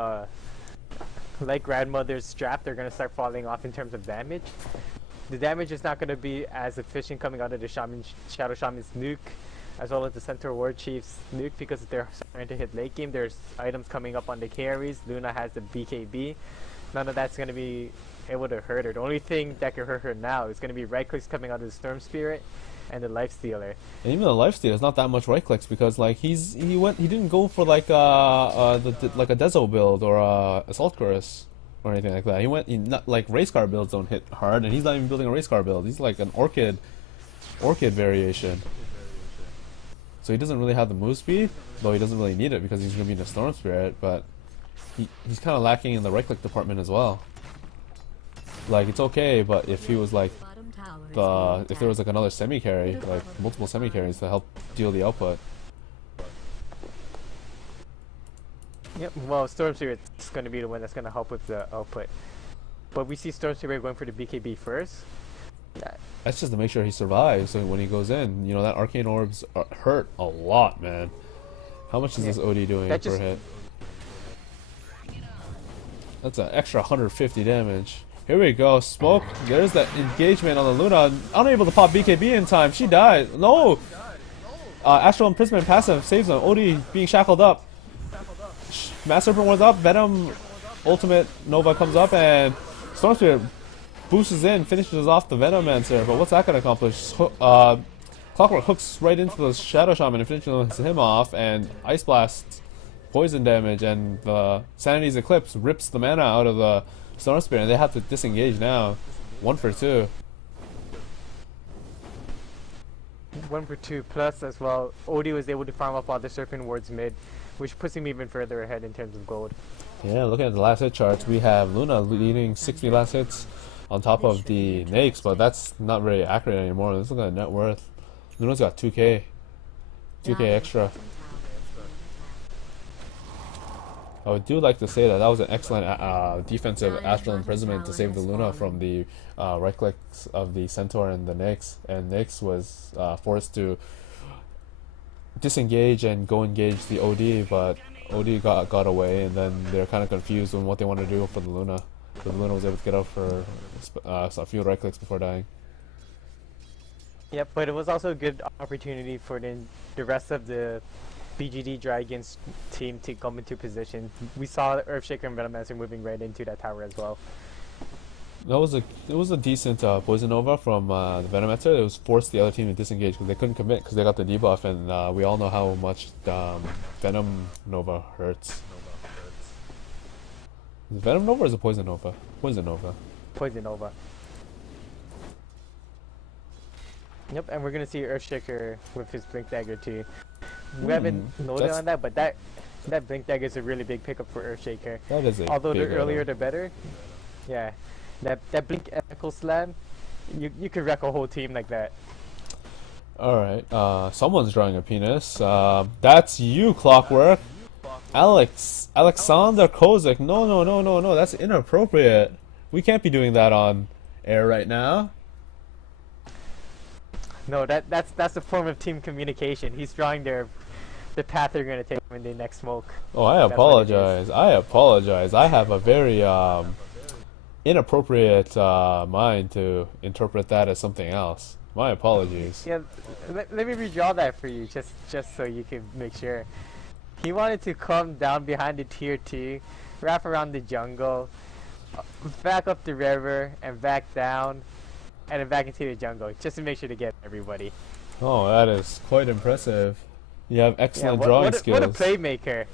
like Grandmother's Strap, they're going to start falling off in terms of damage. The damage is not going to be as efficient coming out of the Shadow Shaman's nuke, as well as the Centaur War Chief's nuke, because they're starting to hit late game. There's items coming up on the carries. Luna has the BKB. None of that's going to be able to hurt her. The only thing that can hurt her now is going to be right clicks coming out of the Storm Spirit and the Life Stealer. And even the Lifesteal is not that much right clicks, because like he didn't go for like a Dezo build or a Assault Chorus or anything like that. He not like race car builds don't hit hard, and he's not even building a race car build. He's like an Orchid variation. So he doesn't really have the move speed, though he doesn't really need it because he's gonna be in a Storm Spirit. But he's kind of lacking in the right click department as well. Like it's okay, but if he was like if there was like another semi carry, like multiple semi carries to help deal the output. Yep. Well, Storm Spirit's going to be the one that's going to help with the output. But we see Storm Spirit going for the BKB first. Yeah. That's just to make sure he survives. So when he goes in, you know that arcane orbs hurt a lot, man. How much is this OD doing That per just- hit? That's an extra 150 damage. Here we go, smoke. There's that engagement on the Luna. Unable to pop BKB in time. She died. No! Astral Imprisonment passive saves him. OD being shackled up. Master Serpent was up. Venom Ultimate Nova comes up and Storm Spirit boosts in, finishes off the Venomancer. But what's that going to accomplish? Clockwork hooks right into the Shadow Shaman and finishes him off. And Ice Blast poison damage, and the Sanity's Eclipse rips the mana out of the Storm Spirit, and they have to disengage now. 1 for 2. 1 for 2 plus as well. OD was able to farm up all the Serpent wards mid, which puts him even further ahead in terms of gold. Yeah, looking at the last hit charts, we have Luna leading 60 last hits on top of the Nakes, but that's not very accurate anymore. Let's look at net worth. Luna's got 2k. 2k extra. I do like to say that that was an excellent defensive Astral Imprisonment to save the Luna from the right clicks of the Centaur and the Nyx. And Nyx was forced to disengage and go engage the OD, but OD got away, and then they're kind of confused on what they want to do for the Luna. But the Luna was able to get out for a few right clicks before dying. Yep, but it was also a good opportunity for the rest of the BGD Dragons team to come into position. We saw Earthshaker and Venomancer moving right into that tower as well. It was a decent Poison Nova from the Venomancer. It was forced the other team to disengage because they couldn't commit because they got the debuff, and we all know how much Venom Nova hurts. Is it Venom Nova or is it Poison Nova? Poison Nova. Poison Nova. Yep, and we're gonna see Earthshaker with his Blink Dagger too. We haven't noted on that, but that Blink Dagger is a really big pickup for Earthshaker. That is a Although the big earlier item. the better. Yeah, that Blink Echo Slam, you could wreck a whole team like that. Alright, someone's drawing a penis. That's you, Clockwork. Alexander Kozik. No, that's inappropriate. We can't be doing that on air right now. No, that's a form of team communication. He's drawing the path they're gonna take when they next smoke. Oh, I That's what it apologize. I apologize. I have a very inappropriate mind to interpret that as something else. My apologies. Yeah, let me redraw that for you, just so you can make sure. He wanted to come down behind the tier 2, wrap around the jungle, back up the river, and back down, and then back into the jungle, just to make sure to get everybody. Oh, that is quite impressive. You have excellent drawing what skills. a playmaker.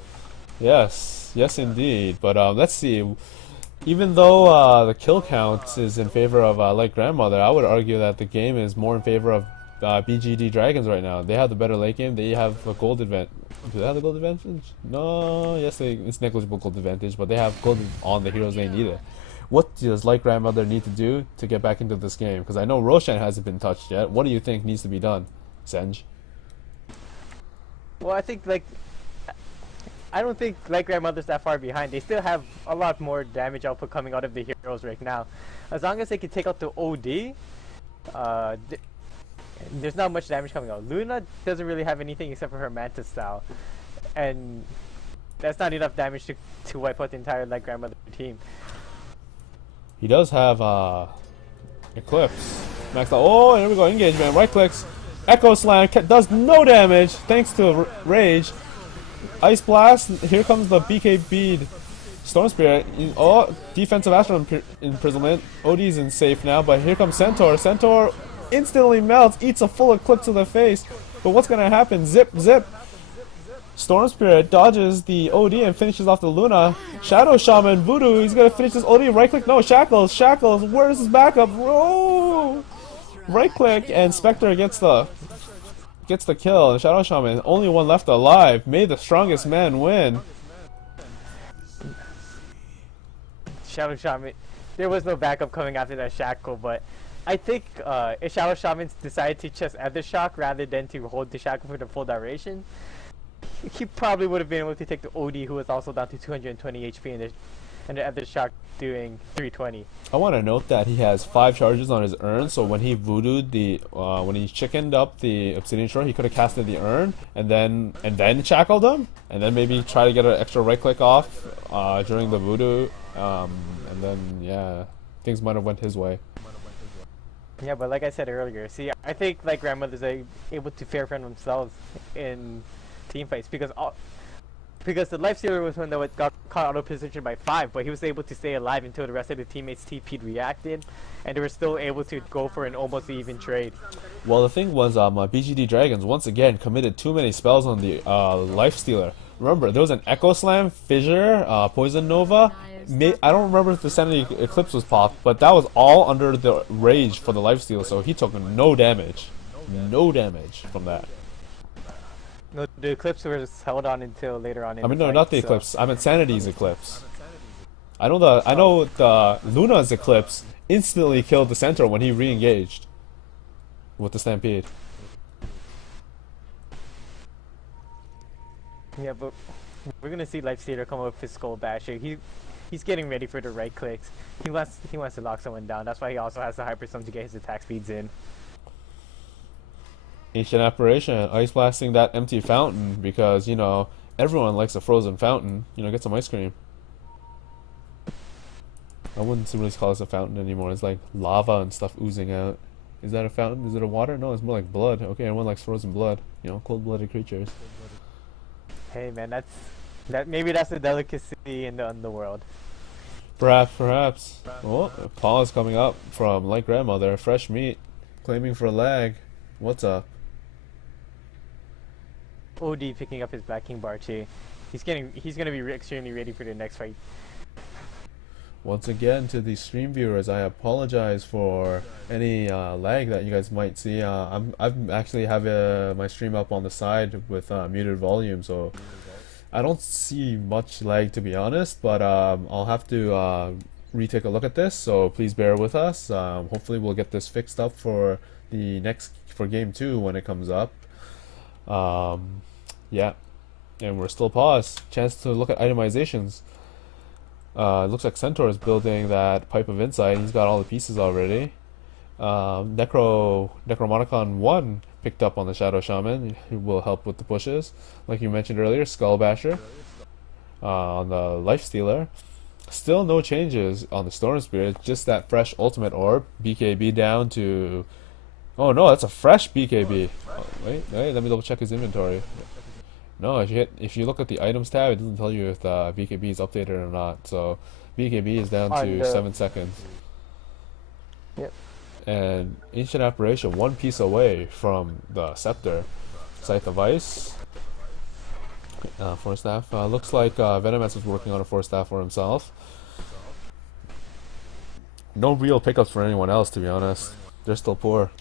Yes, yes indeed. But let's see. Even though the kill count is in favor of Light Grandmother, I would argue that the game is more in favor of BGD Dragons right now. They have the better late game. They have a gold advantage. Do they have the gold advantage? No, yes, it's negligible gold advantage, but they have gold on the heroes they need it. What does Light Grandmother need to do to get back into this game? Because I know Roshan hasn't been touched yet. What do you think needs to be done, Sanj? Well, I don't think Light Grandmother's that far behind. They still have a lot more damage output coming out of the heroes right now. As long as they can take out the OD, there's not much damage coming out. Luna doesn't really have anything except for her Mantis style, and that's not enough damage to wipe out the entire Light Grandmother team. He does have Eclipse. Maxed out. Oh, and here we go. Engagement. Right clicks. Echo Slam does no damage thanks to Rage. Ice Blast. Here comes the BKB Storm Spirit. Oh, defensive Astral Imprisonment. OD's in safe now, but here comes Centaur. Centaur instantly melts, eats a full Eclipse to the face. But what's gonna happen? Zip, zip. Storm Spirit dodges the OD and finishes off the Luna. Shadow Shaman, Voodoo, he's gonna finish this OD. Right click, no, Shackles, Shackles, where's his backup? Oh! Right click, and Spectre gets the kill. And Shadow Shaman, only one left alive. May the strongest man win. Shadow Shaman, there was no backup coming after that Shackle, but I think if Shadow Shaman decided to just add the shock rather than to hold the Shackle for the full duration, he probably would have been able to take the OD, who was also down to 220 HP, and the other shark doing 320. I want to note that he has 5 charges on his urn, so when he voodooed when he chickened up the Obsidian Shore, he could have casted the urn and then shackled him, and then maybe try to get an extra right click off during the voodoo, and then yeah, things might have went his way. Yeah, but like I said earlier, see, I think like grandmothers are able to fair friend themselves in team fights because the lifestealer was one that got caught auto position by 5, but he was able to stay alive until the rest of the teammates TP'd reacted, and they were still able to go for an almost even trade. Well, the thing was, BGD Dragons once again committed too many spells on the lifestealer. Remember, there was an Echo Slam, Fissure, Poison Nova. I don't remember if the Sanity Eclipse was popped, but that was all under the rage for the lifesteal, so he took no damage. No damage from that. No, the Eclipse was held on until later on in I mean, the no, fight, not the so. Eclipse. I meant Sanity's Eclipse. I know the Luna's Eclipse instantly killed the Centaur when he re-engaged with the Stampede. Yeah, but we're gonna see Lifestealer come up with his Skull Basher. He's getting ready for the right clicks. He wants to lock someone down. That's why he also has the Hyperstorm to get his attack speeds in. Ancient Apparition, ice blasting that empty fountain because, you know, everyone likes a frozen fountain. You know, get some ice cream. I wouldn't really call this a fountain anymore. It's like lava and stuff oozing out. Is that a fountain? Is it a water? No, it's more like blood. Okay, everyone likes frozen blood. You know, cold-blooded creatures. Hey man, maybe that's a delicacy in the underworld. Perhaps. Oh, a pause coming up from Like Grandmother. Fresh meat. Claiming for lag. What's up? OD picking up his Black King bar too. He's gonna be extremely ready for the next fight. Once again, to the stream viewers, I apologize for any lag that you guys might see. I've actually have my stream up on the side with muted volume, so I don't see much lag to be honest. But I'll have to retake a look at this, so please bear with us. Hopefully, we'll get this fixed up for game 2 when it comes up. Yeah, and we're still paused. Chance to look at itemizations. It looks like Centaur is building that Pipe of Insight. He's got all the pieces already. Necromonicon 1 picked up on the Shadow Shaman, who will help with the pushes. Like you mentioned earlier, Skull Basher on the Lifestealer. Still no changes on the Storm Spirit, just that fresh Ultimate Orb. BKB down to... Oh no, that's a fresh BKB. Oh, wait, let me double check his inventory. No, if you look at the items tab, it doesn't tell you if the BKB is updated or not. So BKB is down to 7 seconds. Yep. And Ancient Apparition 1 piece away from the Scepter. Scythe of Ice. Force Staff. Looks like Venomancer is working on a Force Staff for himself. No real pickups for anyone else, to be honest. They're still poor.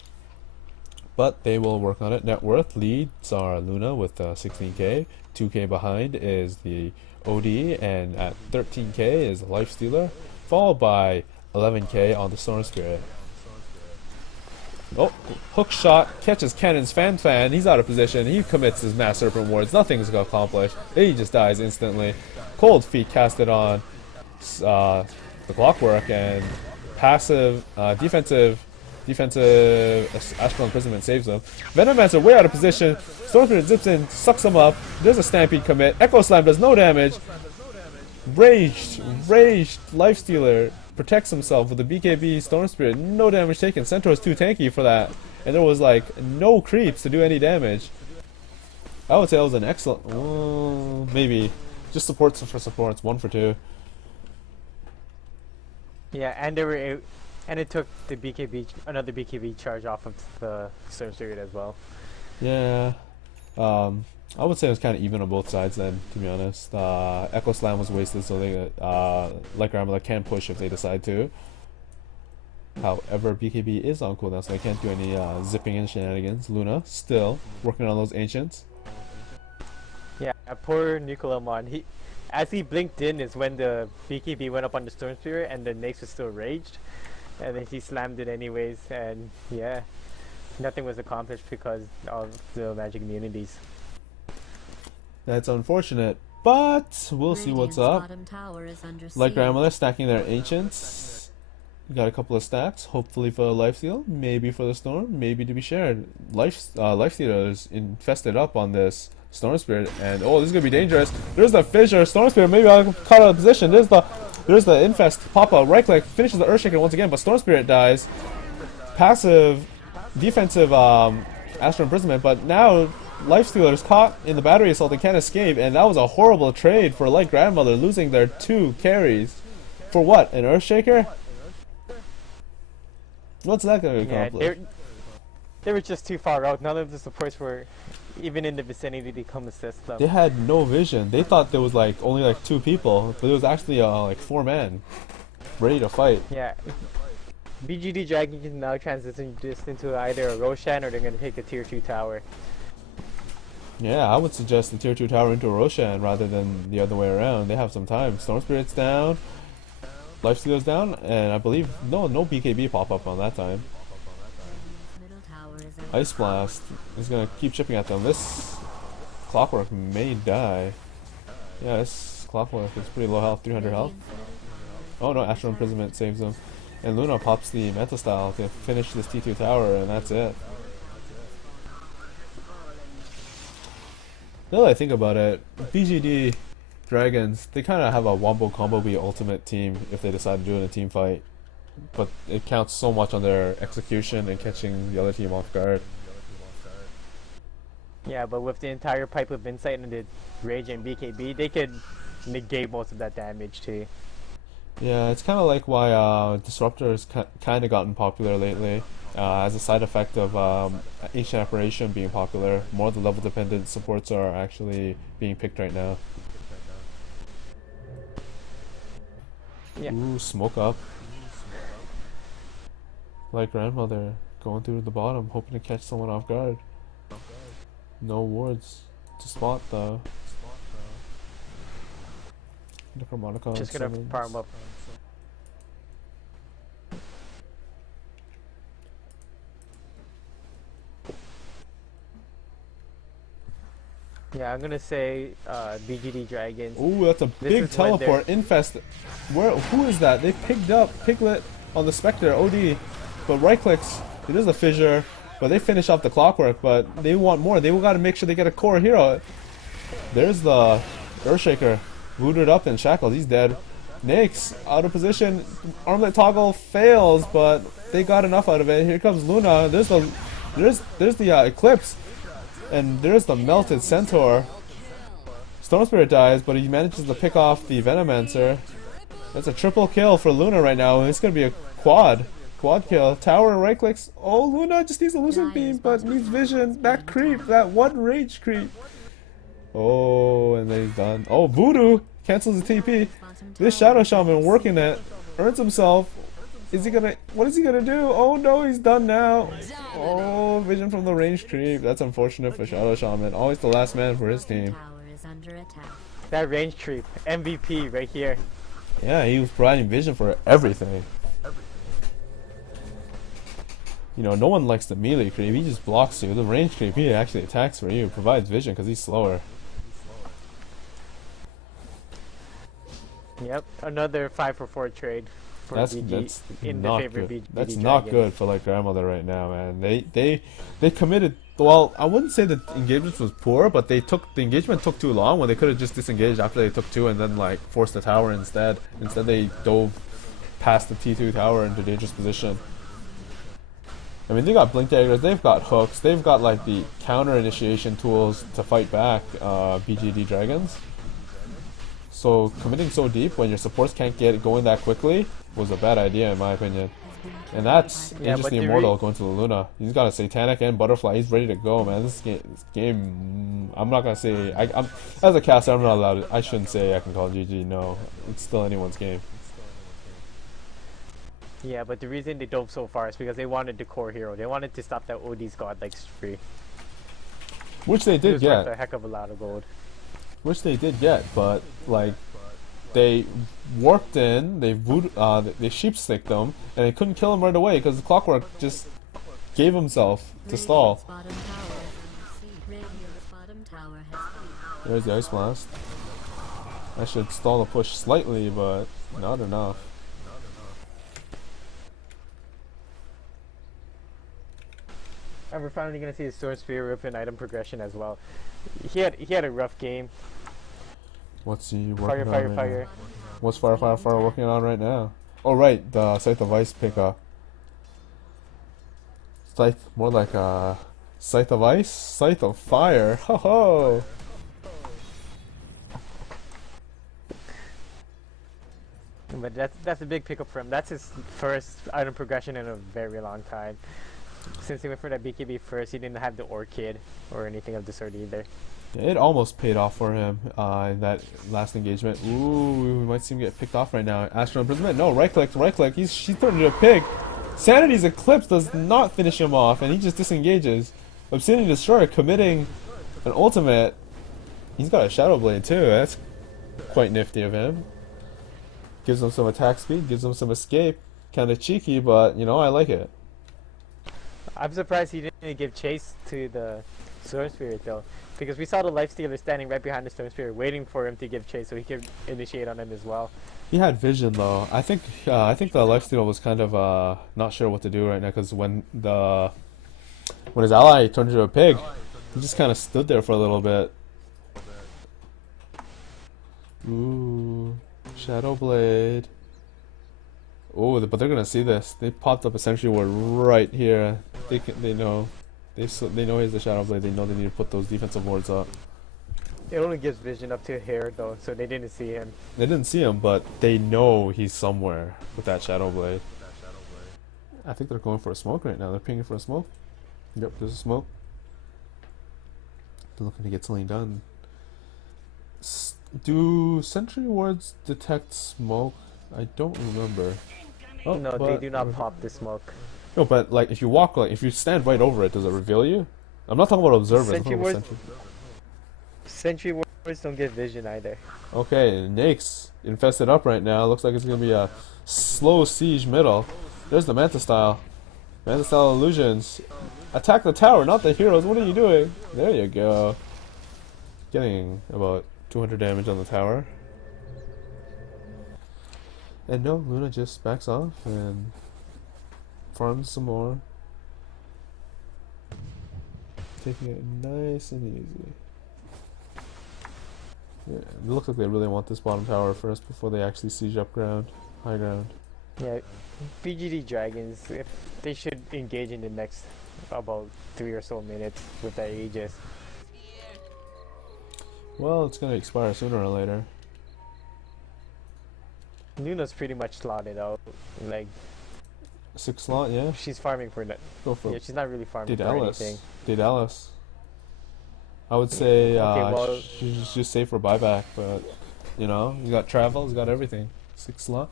But they will work on it. Net worth leads are Luna with 16k. 2k behind is the OD, and at 13k is the Lifestealer, followed by 11k on the Storm Spirit. Oh, hook shot, catches Cannon's Fan. He's out of position. He commits his Mass Serpent Wards. Nothing's accomplished. He just dies instantly. Cold Feet casted on the Clockwork, and passive, defensive Astral Imprisonment saves him. Venomancer way out of position. Storm Spirit zips in, sucks him up. There's a Stampede commit. Echo Slam does no damage. Raged Lifestealer protects himself with the BKB Storm Spirit. No damage taken. Centaur is too tanky for that. And there was like no creeps to do any damage. I would say it was an excellent... maybe. Just supports for supports. 1 for 2. Yeah, and it took the another BKB charge off of the Storm Spirit as well. Yeah. I would say it was kind of even on both sides then, to be honest. Echo Slam was wasted, so they like Grandmother can push if they decide to. However, BKB is on cooldown, so they can't do any zipping in shenanigans. Luna still working on those ancients. Yeah, poor Nicolamon. As he blinked in is when the BKB went up on the Storm Spirit and the Nace was still raged. And then he slammed it anyways, and yeah, nothing was accomplished because of the magic immunities. That's unfortunate, but we'll see what's Radiant's up. bottom tower is under Like siege. grandmother stacking their ancients. We got a couple of stacks, hopefully for a lifesteal, maybe for the storm, maybe to be shared. Lifesteal is infested up on this storm spirit, and oh, this is gonna be dangerous. There's the fissure, storm spirit. Maybe I'll cut out of position. There's the infest pop up. Right click finishes the earthshaker once again, but storm spirit dies. Passive, defensive astral imprisonment, but now lifestealer is caught in the battery assault and can't escape, and that was a horrible trade for Light Grandmother, losing their 2 carries. For what? An earthshaker? What's that going to Yeah, accomplish? they were just too far out. None of the supports were even in the vicinity to come assist them. They had no vision. They thought there was like only like 2 people, but it was actually like 4 men ready to fight. Yeah. BGD Dragon can now transition this into either a Roshan or they're going to take a tier 2 tower. Yeah, I would suggest the tier 2 tower into a Roshan rather than the other way around. They have some time. Storm Spirit's down, Lifestealer's down, and I believe no BKB pop up on that time. Middle tower is under Ice Blast is gonna keep chipping at them. This Clockwork may die. Yeah, this Clockwork is pretty low health, 300 health. Oh no, Astral Imprisonment saves him. And Luna pops the Manta Style to finish this T2 tower, and that's it. Now that I think about it, BGD Dragons, they kind of have a Wombo Combo Bee ultimate team if they decide to do it in a team fight. But it counts so much on their execution and catching the other team off guard. Yeah, but with the entire Pipe of Insight and the Rage and BKB, they could negate most of that damage too. Yeah, it's kind of like why Disruptor has kind of gotten popular lately. As a side effect of Ancient Apparition being popular, more of the level dependent supports are actually being picked right now. Yeah. Ooh, smoke up. Like Grandmother, going through the bottom, hoping to catch someone off guard. No wards to spot though. Necromonicon Just gonna summons. farm up. Yeah, I'm gonna say BGD Dragons. Ooh, that's a big is when they're- teleport. Infest. Who is that? They picked up Piglet on the Spectre, OD. But right clicks, it is a fissure. But they finish off the Clockwork, but they want more. They gotta make sure they get a core hero. There's the Earthshaker. Voodooed up and shackled. He's dead. Nyx, out of position. Armlet toggle fails, but they got enough out of it. Here comes Luna. There's the Eclipse. And there's the melted Centaur. Storm Spirit dies, but he manages to pick off the Venomancer. That's a triple kill for Luna right now, and it's gonna be a quad kill. Tower right clicks. Oh, Luna just needs a Lucent Beam, but needs vision. That creep, that one rage creep. Oh, and then he's done. Oh, Voodoo cancels the TP. This Shadow Shaman working it, earns himself. What is he gonna do? Oh no, he's done now. Oh, vision from the range creep. That's unfortunate for Shadow Shaman. Always the last man for his team. tower is under attack. That range creep, MVP right here. Yeah, he was providing vision for everything. You know, no one likes the melee creep. He just blocks you. The range creep, he actually attacks for you. Provides vision because he's slower. Yep, another 5-for-4 trade for That's BG in the not favor of good. BGD That's not Dragons. good for like Grandmother right now, man. They committed. Well, I wouldn't say the engagement was poor, but the engagement took too long when they could have just disengaged after they took 2 and then like forced the tower instead. Instead, they dove past the T2 tower into dangerous position. I mean, they got blink daggers, they've got hooks, they've got like the counter initiation tools to fight back BGD Dragons. So committing so deep when your supports can't get it going that quickly was a bad idea in my opinion. And that's Yeah, Aegis but the the Immortal going to the Luna. He's got a Satanic and Butterfly. He's ready to go, man. This game, I'm not gonna say. I'm as a caster, I'm not allowed. I shouldn't say I can call GG. No, it's still anyone's game. Yeah, but the reason they dove so far is because they wanted the core hero. They wanted to stop that OD's godlike spree. Which they It did was worth get. a heck of a lot of gold. Which they did get, but like they warped in, they sheep sticked them, and they couldn't kill him right away because the Clockwork just gave himself to stall. Radiant's bottom tower is under siege. Radiant's bottom tower has There's the Ice Blast. I should stall the push slightly, but not enough. And we're finally gonna see the Storm Spear open item progression as well. He had a rough game. What's he working Fire, on fire, right fire. now? What's Fire working on right now? Oh right, the Scythe of Ice pickup. Scythe, more like a Scythe of Ice? Scythe of Fire. Ho ho! But that's a big pickup for him. That's his first item progression in a very long time. Since he went for that BKB first, he didn't have the Orchid or anything of the sort either. Yeah, it almost paid off for him in that last engagement. Ooh, we might see him get picked off right now. Astral Imprisonment. No, right click. She's turned into a pig. Sanity's Eclipse does not finish him off, and he just disengages. Obsidian Destroyer committing an ultimate. He's got a Shadow Blade too. That's quite nifty of him. Gives him some attack speed, gives him some escape. Kind of cheeky, but you know, I like it. I'm surprised he didn't give chase to the Storm Spirit though, because we saw the Lifestealer standing right behind the Storm Spirit waiting for him to give chase so he could initiate on him as well. He had vision though. I think the Lifestealer was kind of not sure what to do right now, because when his ally turned into a pig, he just kind of stood there for a little bit. Ooh, Shadow Blade. Oh, but they're gonna see this. They popped up a Sentry Ward right here. They know he's the Shadow Blade. They know they need to put those defensive wards up. It only gives vision up to here though, so they didn't see him. They didn't see him, but they know he's somewhere with that Shadow Blade. I think they're going for a smoke right now. They're pinging for a smoke. Yep, there's a smoke. They're looking to get something done. Do Sentry Wards detect smoke? I don't remember. Oh, No, they do not pop the smoke. No, but like if you stand right over it, does it reveal you? I'm not talking about observers. I'm talking about Sentry Wards don't get vision either. Okay, Nake's infested up right now. Looks like it's gonna be a slow siege middle. There's the Manta Style. Manta Style illusions. Attack the tower, not the heroes. What are you doing? There you go. Getting about 200 damage on the tower. And no, Luna just backs off and farms some more. Taking it nice and easy. Yeah, it looks like they really want this bottom tower first before they actually siege up high ground. Yeah, BGD Dragons, if they should engage in the next about 3 or so minutes with their Aegis. Well, it's gonna expire sooner or later. Luna's pretty much slotted out. Like 6 slot, yeah. she's farming for that. Go for Yeah, she's not really farming for Daedalus. anything. Daedalus. I would say Okay, well, she's just safe for buyback, but you know, he's got travel, he's got everything. 6 slot.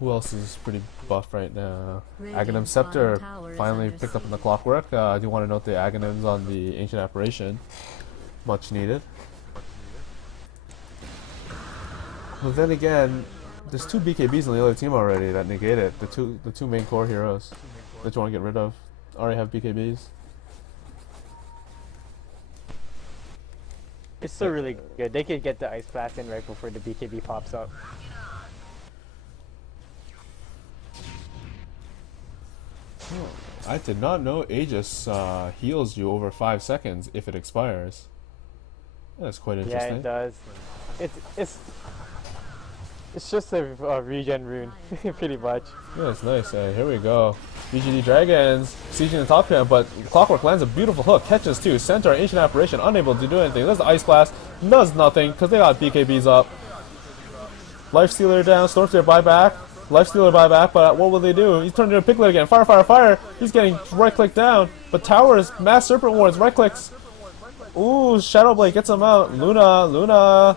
Who else is pretty buff right now? Aghanim Scepter finally picked up in the clockwork. I do want to note the Aghanims on the Ancient Apparition. Much needed. But then again, there's 2 BKBs on the other team already that negate it. The two main core heroes that you want to get rid of already have BKBs. it's still really good. They could get the Ice Blast in right before the BKB pops up. I did not know Aegis heals you over 5 seconds if it expires. That's quite Yeah, interesting. it does. It's just a regen rune, pretty much. Yeah, it's nice. Here we go. BGD Dragons sieging the top camp, but Clockwork lands a beautiful hook. Catches too. Centaur, Ancient Apparition, unable to do anything. There's the Ice Blast. Does nothing because they got BKBs up. Lifestealer down. Stormsteer buyback. Lifestealer buyback, but what will they do? He's turned into a piglet again. Fire, fire, fire. He's getting right click down. But towers, mass serpent wards, right clicks. Ooh, Shadow Blade gets him out. Luna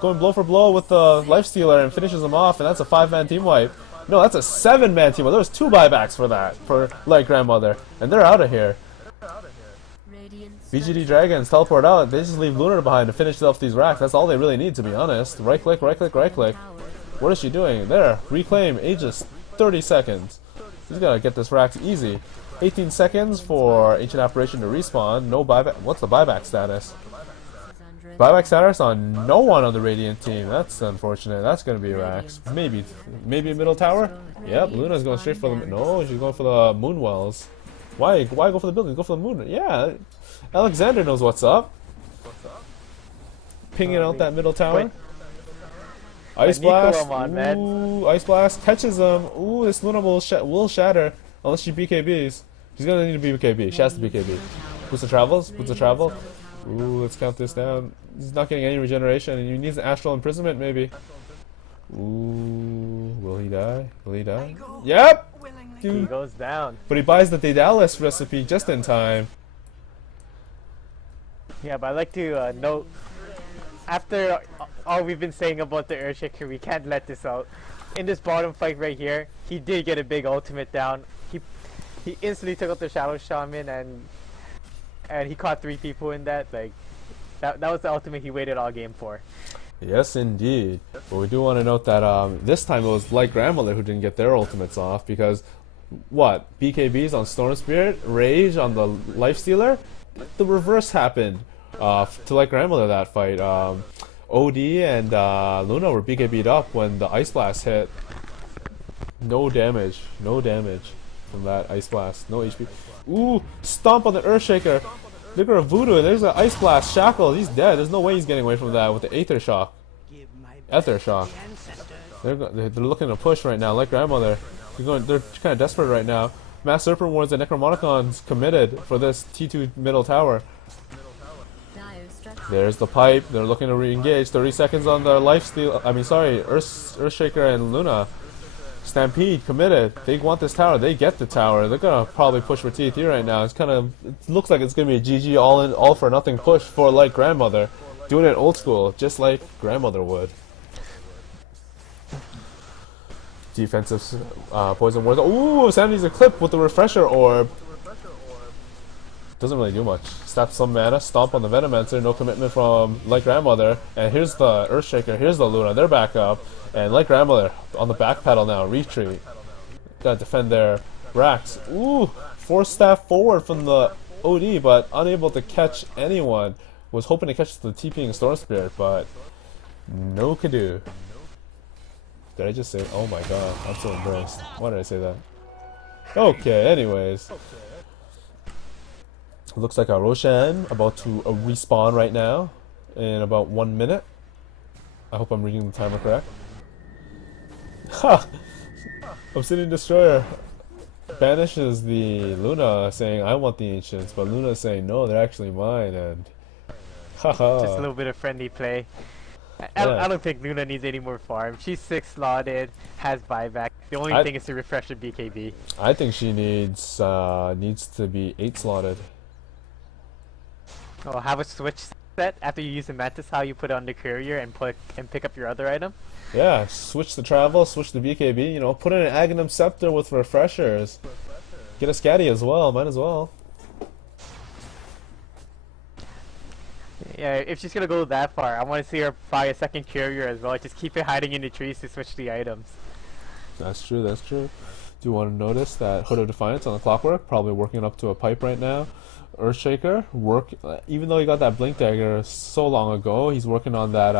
going blow for blow with the Lifestealer and finishes him off, and that's a 5-man team wipe. No, that's a 7-man team wipe. There was 2 buybacks for that, for Light Grandmother, and they're out of here. BGD Dragons teleport out. They just leave Luna behind to finish off these racks. That's all they really need, to be honest. Right click, right click, right click. What is she doing? There, reclaim, Aegis, 30 seconds. She's gotta get this racks easy. 18 seconds for Ancient Apparition to respawn. No buyback. What's the buyback status? Buyback status on no one on the Radiant team. That's unfortunate. That's gonna be Rax. Maybe middle tower. Yep, Luna's going straight for the. No, she's going for the Moonwells. Why go for the building? Go for the moon. Yeah, Alexander knows what's up. Pinging out that middle tower. Ice Blast. Ooh, Ice Blast catches him. Ooh, this Luna will shatter unless she BKBs. She's gonna need to BKB. She has to BKB. Boost the travels. Boost the travel. Ooh, let's count this down. He's not getting any regeneration, and he needs an astral imprisonment maybe. Ooh, will he die? Will he die? Yep. He goes down. But he buys the Daedalus recipe just in time. Yeah, but I'd like to note, after all we've been saying about the Earthshaker, we can't let this out. In this bottom fight right here, he did get a big ultimate down. He instantly took out the Shadow Shaman and he caught 3 people in that. Like that was the ultimate he waited all game for. Yes, indeed. But we do want to note that this time it was like Grandmother who didn't get their ultimates off because what? BKBs on Storm Spirit, Rage on the Lifestealer? The reverse happened to like Grandmother that fight. OD and Luna were BKB'd up when the Ice Blast hit. No damage from that Ice Blast. No HP. Ooh, stomp on the Earthshaker. Look at Voodoo. There's an Ice Blast. Shackle. He's dead. There's no way he's getting away from that with the Aether Shock. Ether Shock. They're looking to push right now, like Grandmother. They're kind of desperate right now. Mass Serpent Wards and Necromonicons committed for this T2 middle tower. There's the pipe. They're looking to re-engage. 30 seconds on the lifesteal. I mean, sorry, Earthshaker and Luna. Stampede committed. They want this tower. They get the tower. They're gonna probably push for T3 right now. It's kind of. It looks like it's gonna be a GG all for nothing push for like Grandmother, doing it old school, just like Grandmother would. Defensive poison wards. Ooh, Sanity's a clip with the refresher orb. Doesn't really do much. Stab some mana, stomp on the Venomancer, no commitment from like Grandmother. And here's the Earthshaker, here's the Luna, they're back up. And like Grandmother, on the back pedal now, retreat. Gotta defend their racks. Ooh, force staff forward from the OD, but unable to catch anyone. Was hoping to catch the TP and Storm Spirit, but no can do. Did I just say, oh my god, I'm so embarrassed. Why did I say that? Okay, anyways. Looks like our Roshan about to respawn right now in about 1 minute. I hope I'm reading the timer correct. Ha! Obsidian Destroyer banishes the Luna, saying I want the Ancients, but Luna's saying no, they're actually mine, and haha. Just a little bit of friendly play. I don't think Luna needs any more farm. She's 6 slotted, has buyback. The only thing is to refresh her BKB. I think she needs to be 8 slotted. Oh, have a switch set after you use the Mantis. How you put it on the courier and pick up your other item. Yeah, switch the travel, switch the BKB. You know, put in an Aghanim Scepter with refreshers. Get a Scatty as well. Might as well. Yeah, if she's gonna go that far, I want to see her buy a second courier as well. Just keep it hiding in the trees to switch the items. That's true. That's true. Do you want to notice that Hood of Defiance on the Clockwork probably working up to a pipe right now? Earthshaker even though he got that Blink Dagger so long ago, he's working on that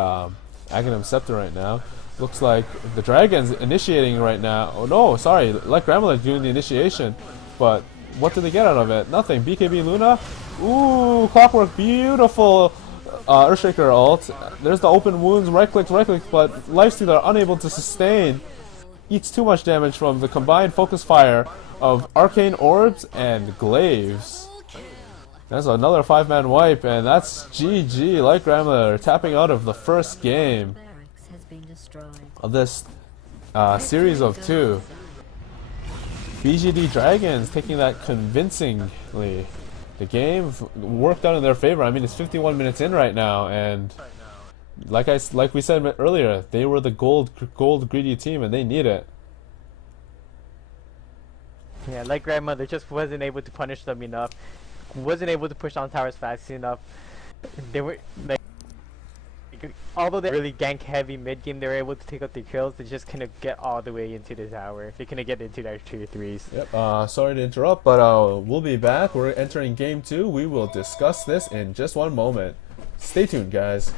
Aghanim Scepter right now. Looks like the Dragon's initiating right now. Oh no, sorry, like Grandmother doing the initiation, but what did they get out of it? Nothing. BKB Luna. Ooh, Clockwork, beautiful Earthshaker ult. There's the open wounds, right click, but Lifestealer unable to sustain. Eats too much damage from the combined focus fire of Arcane Orbs and Glaives. That's another 5-man wipe, and that's GG, like Grandmother, tapping out of the first game of this series of 2. BGD Dragons taking that convincingly. The game worked out in their favor. I mean, it's 51 minutes in right now, and like we said earlier, they were the gold greedy team, and they need it. Yeah, like Grandmother just wasn't able to punish them enough. Wasn't able to push on towers fast enough. They were like, although they're really gank heavy mid game, they were able to take out the kills. They just couldn't get all the way into the tower. They couldn't get into their tier 3s. Yep. Sorry to interrupt, but we'll be back. We're entering game 2. We will discuss this in just one moment. Stay tuned, guys.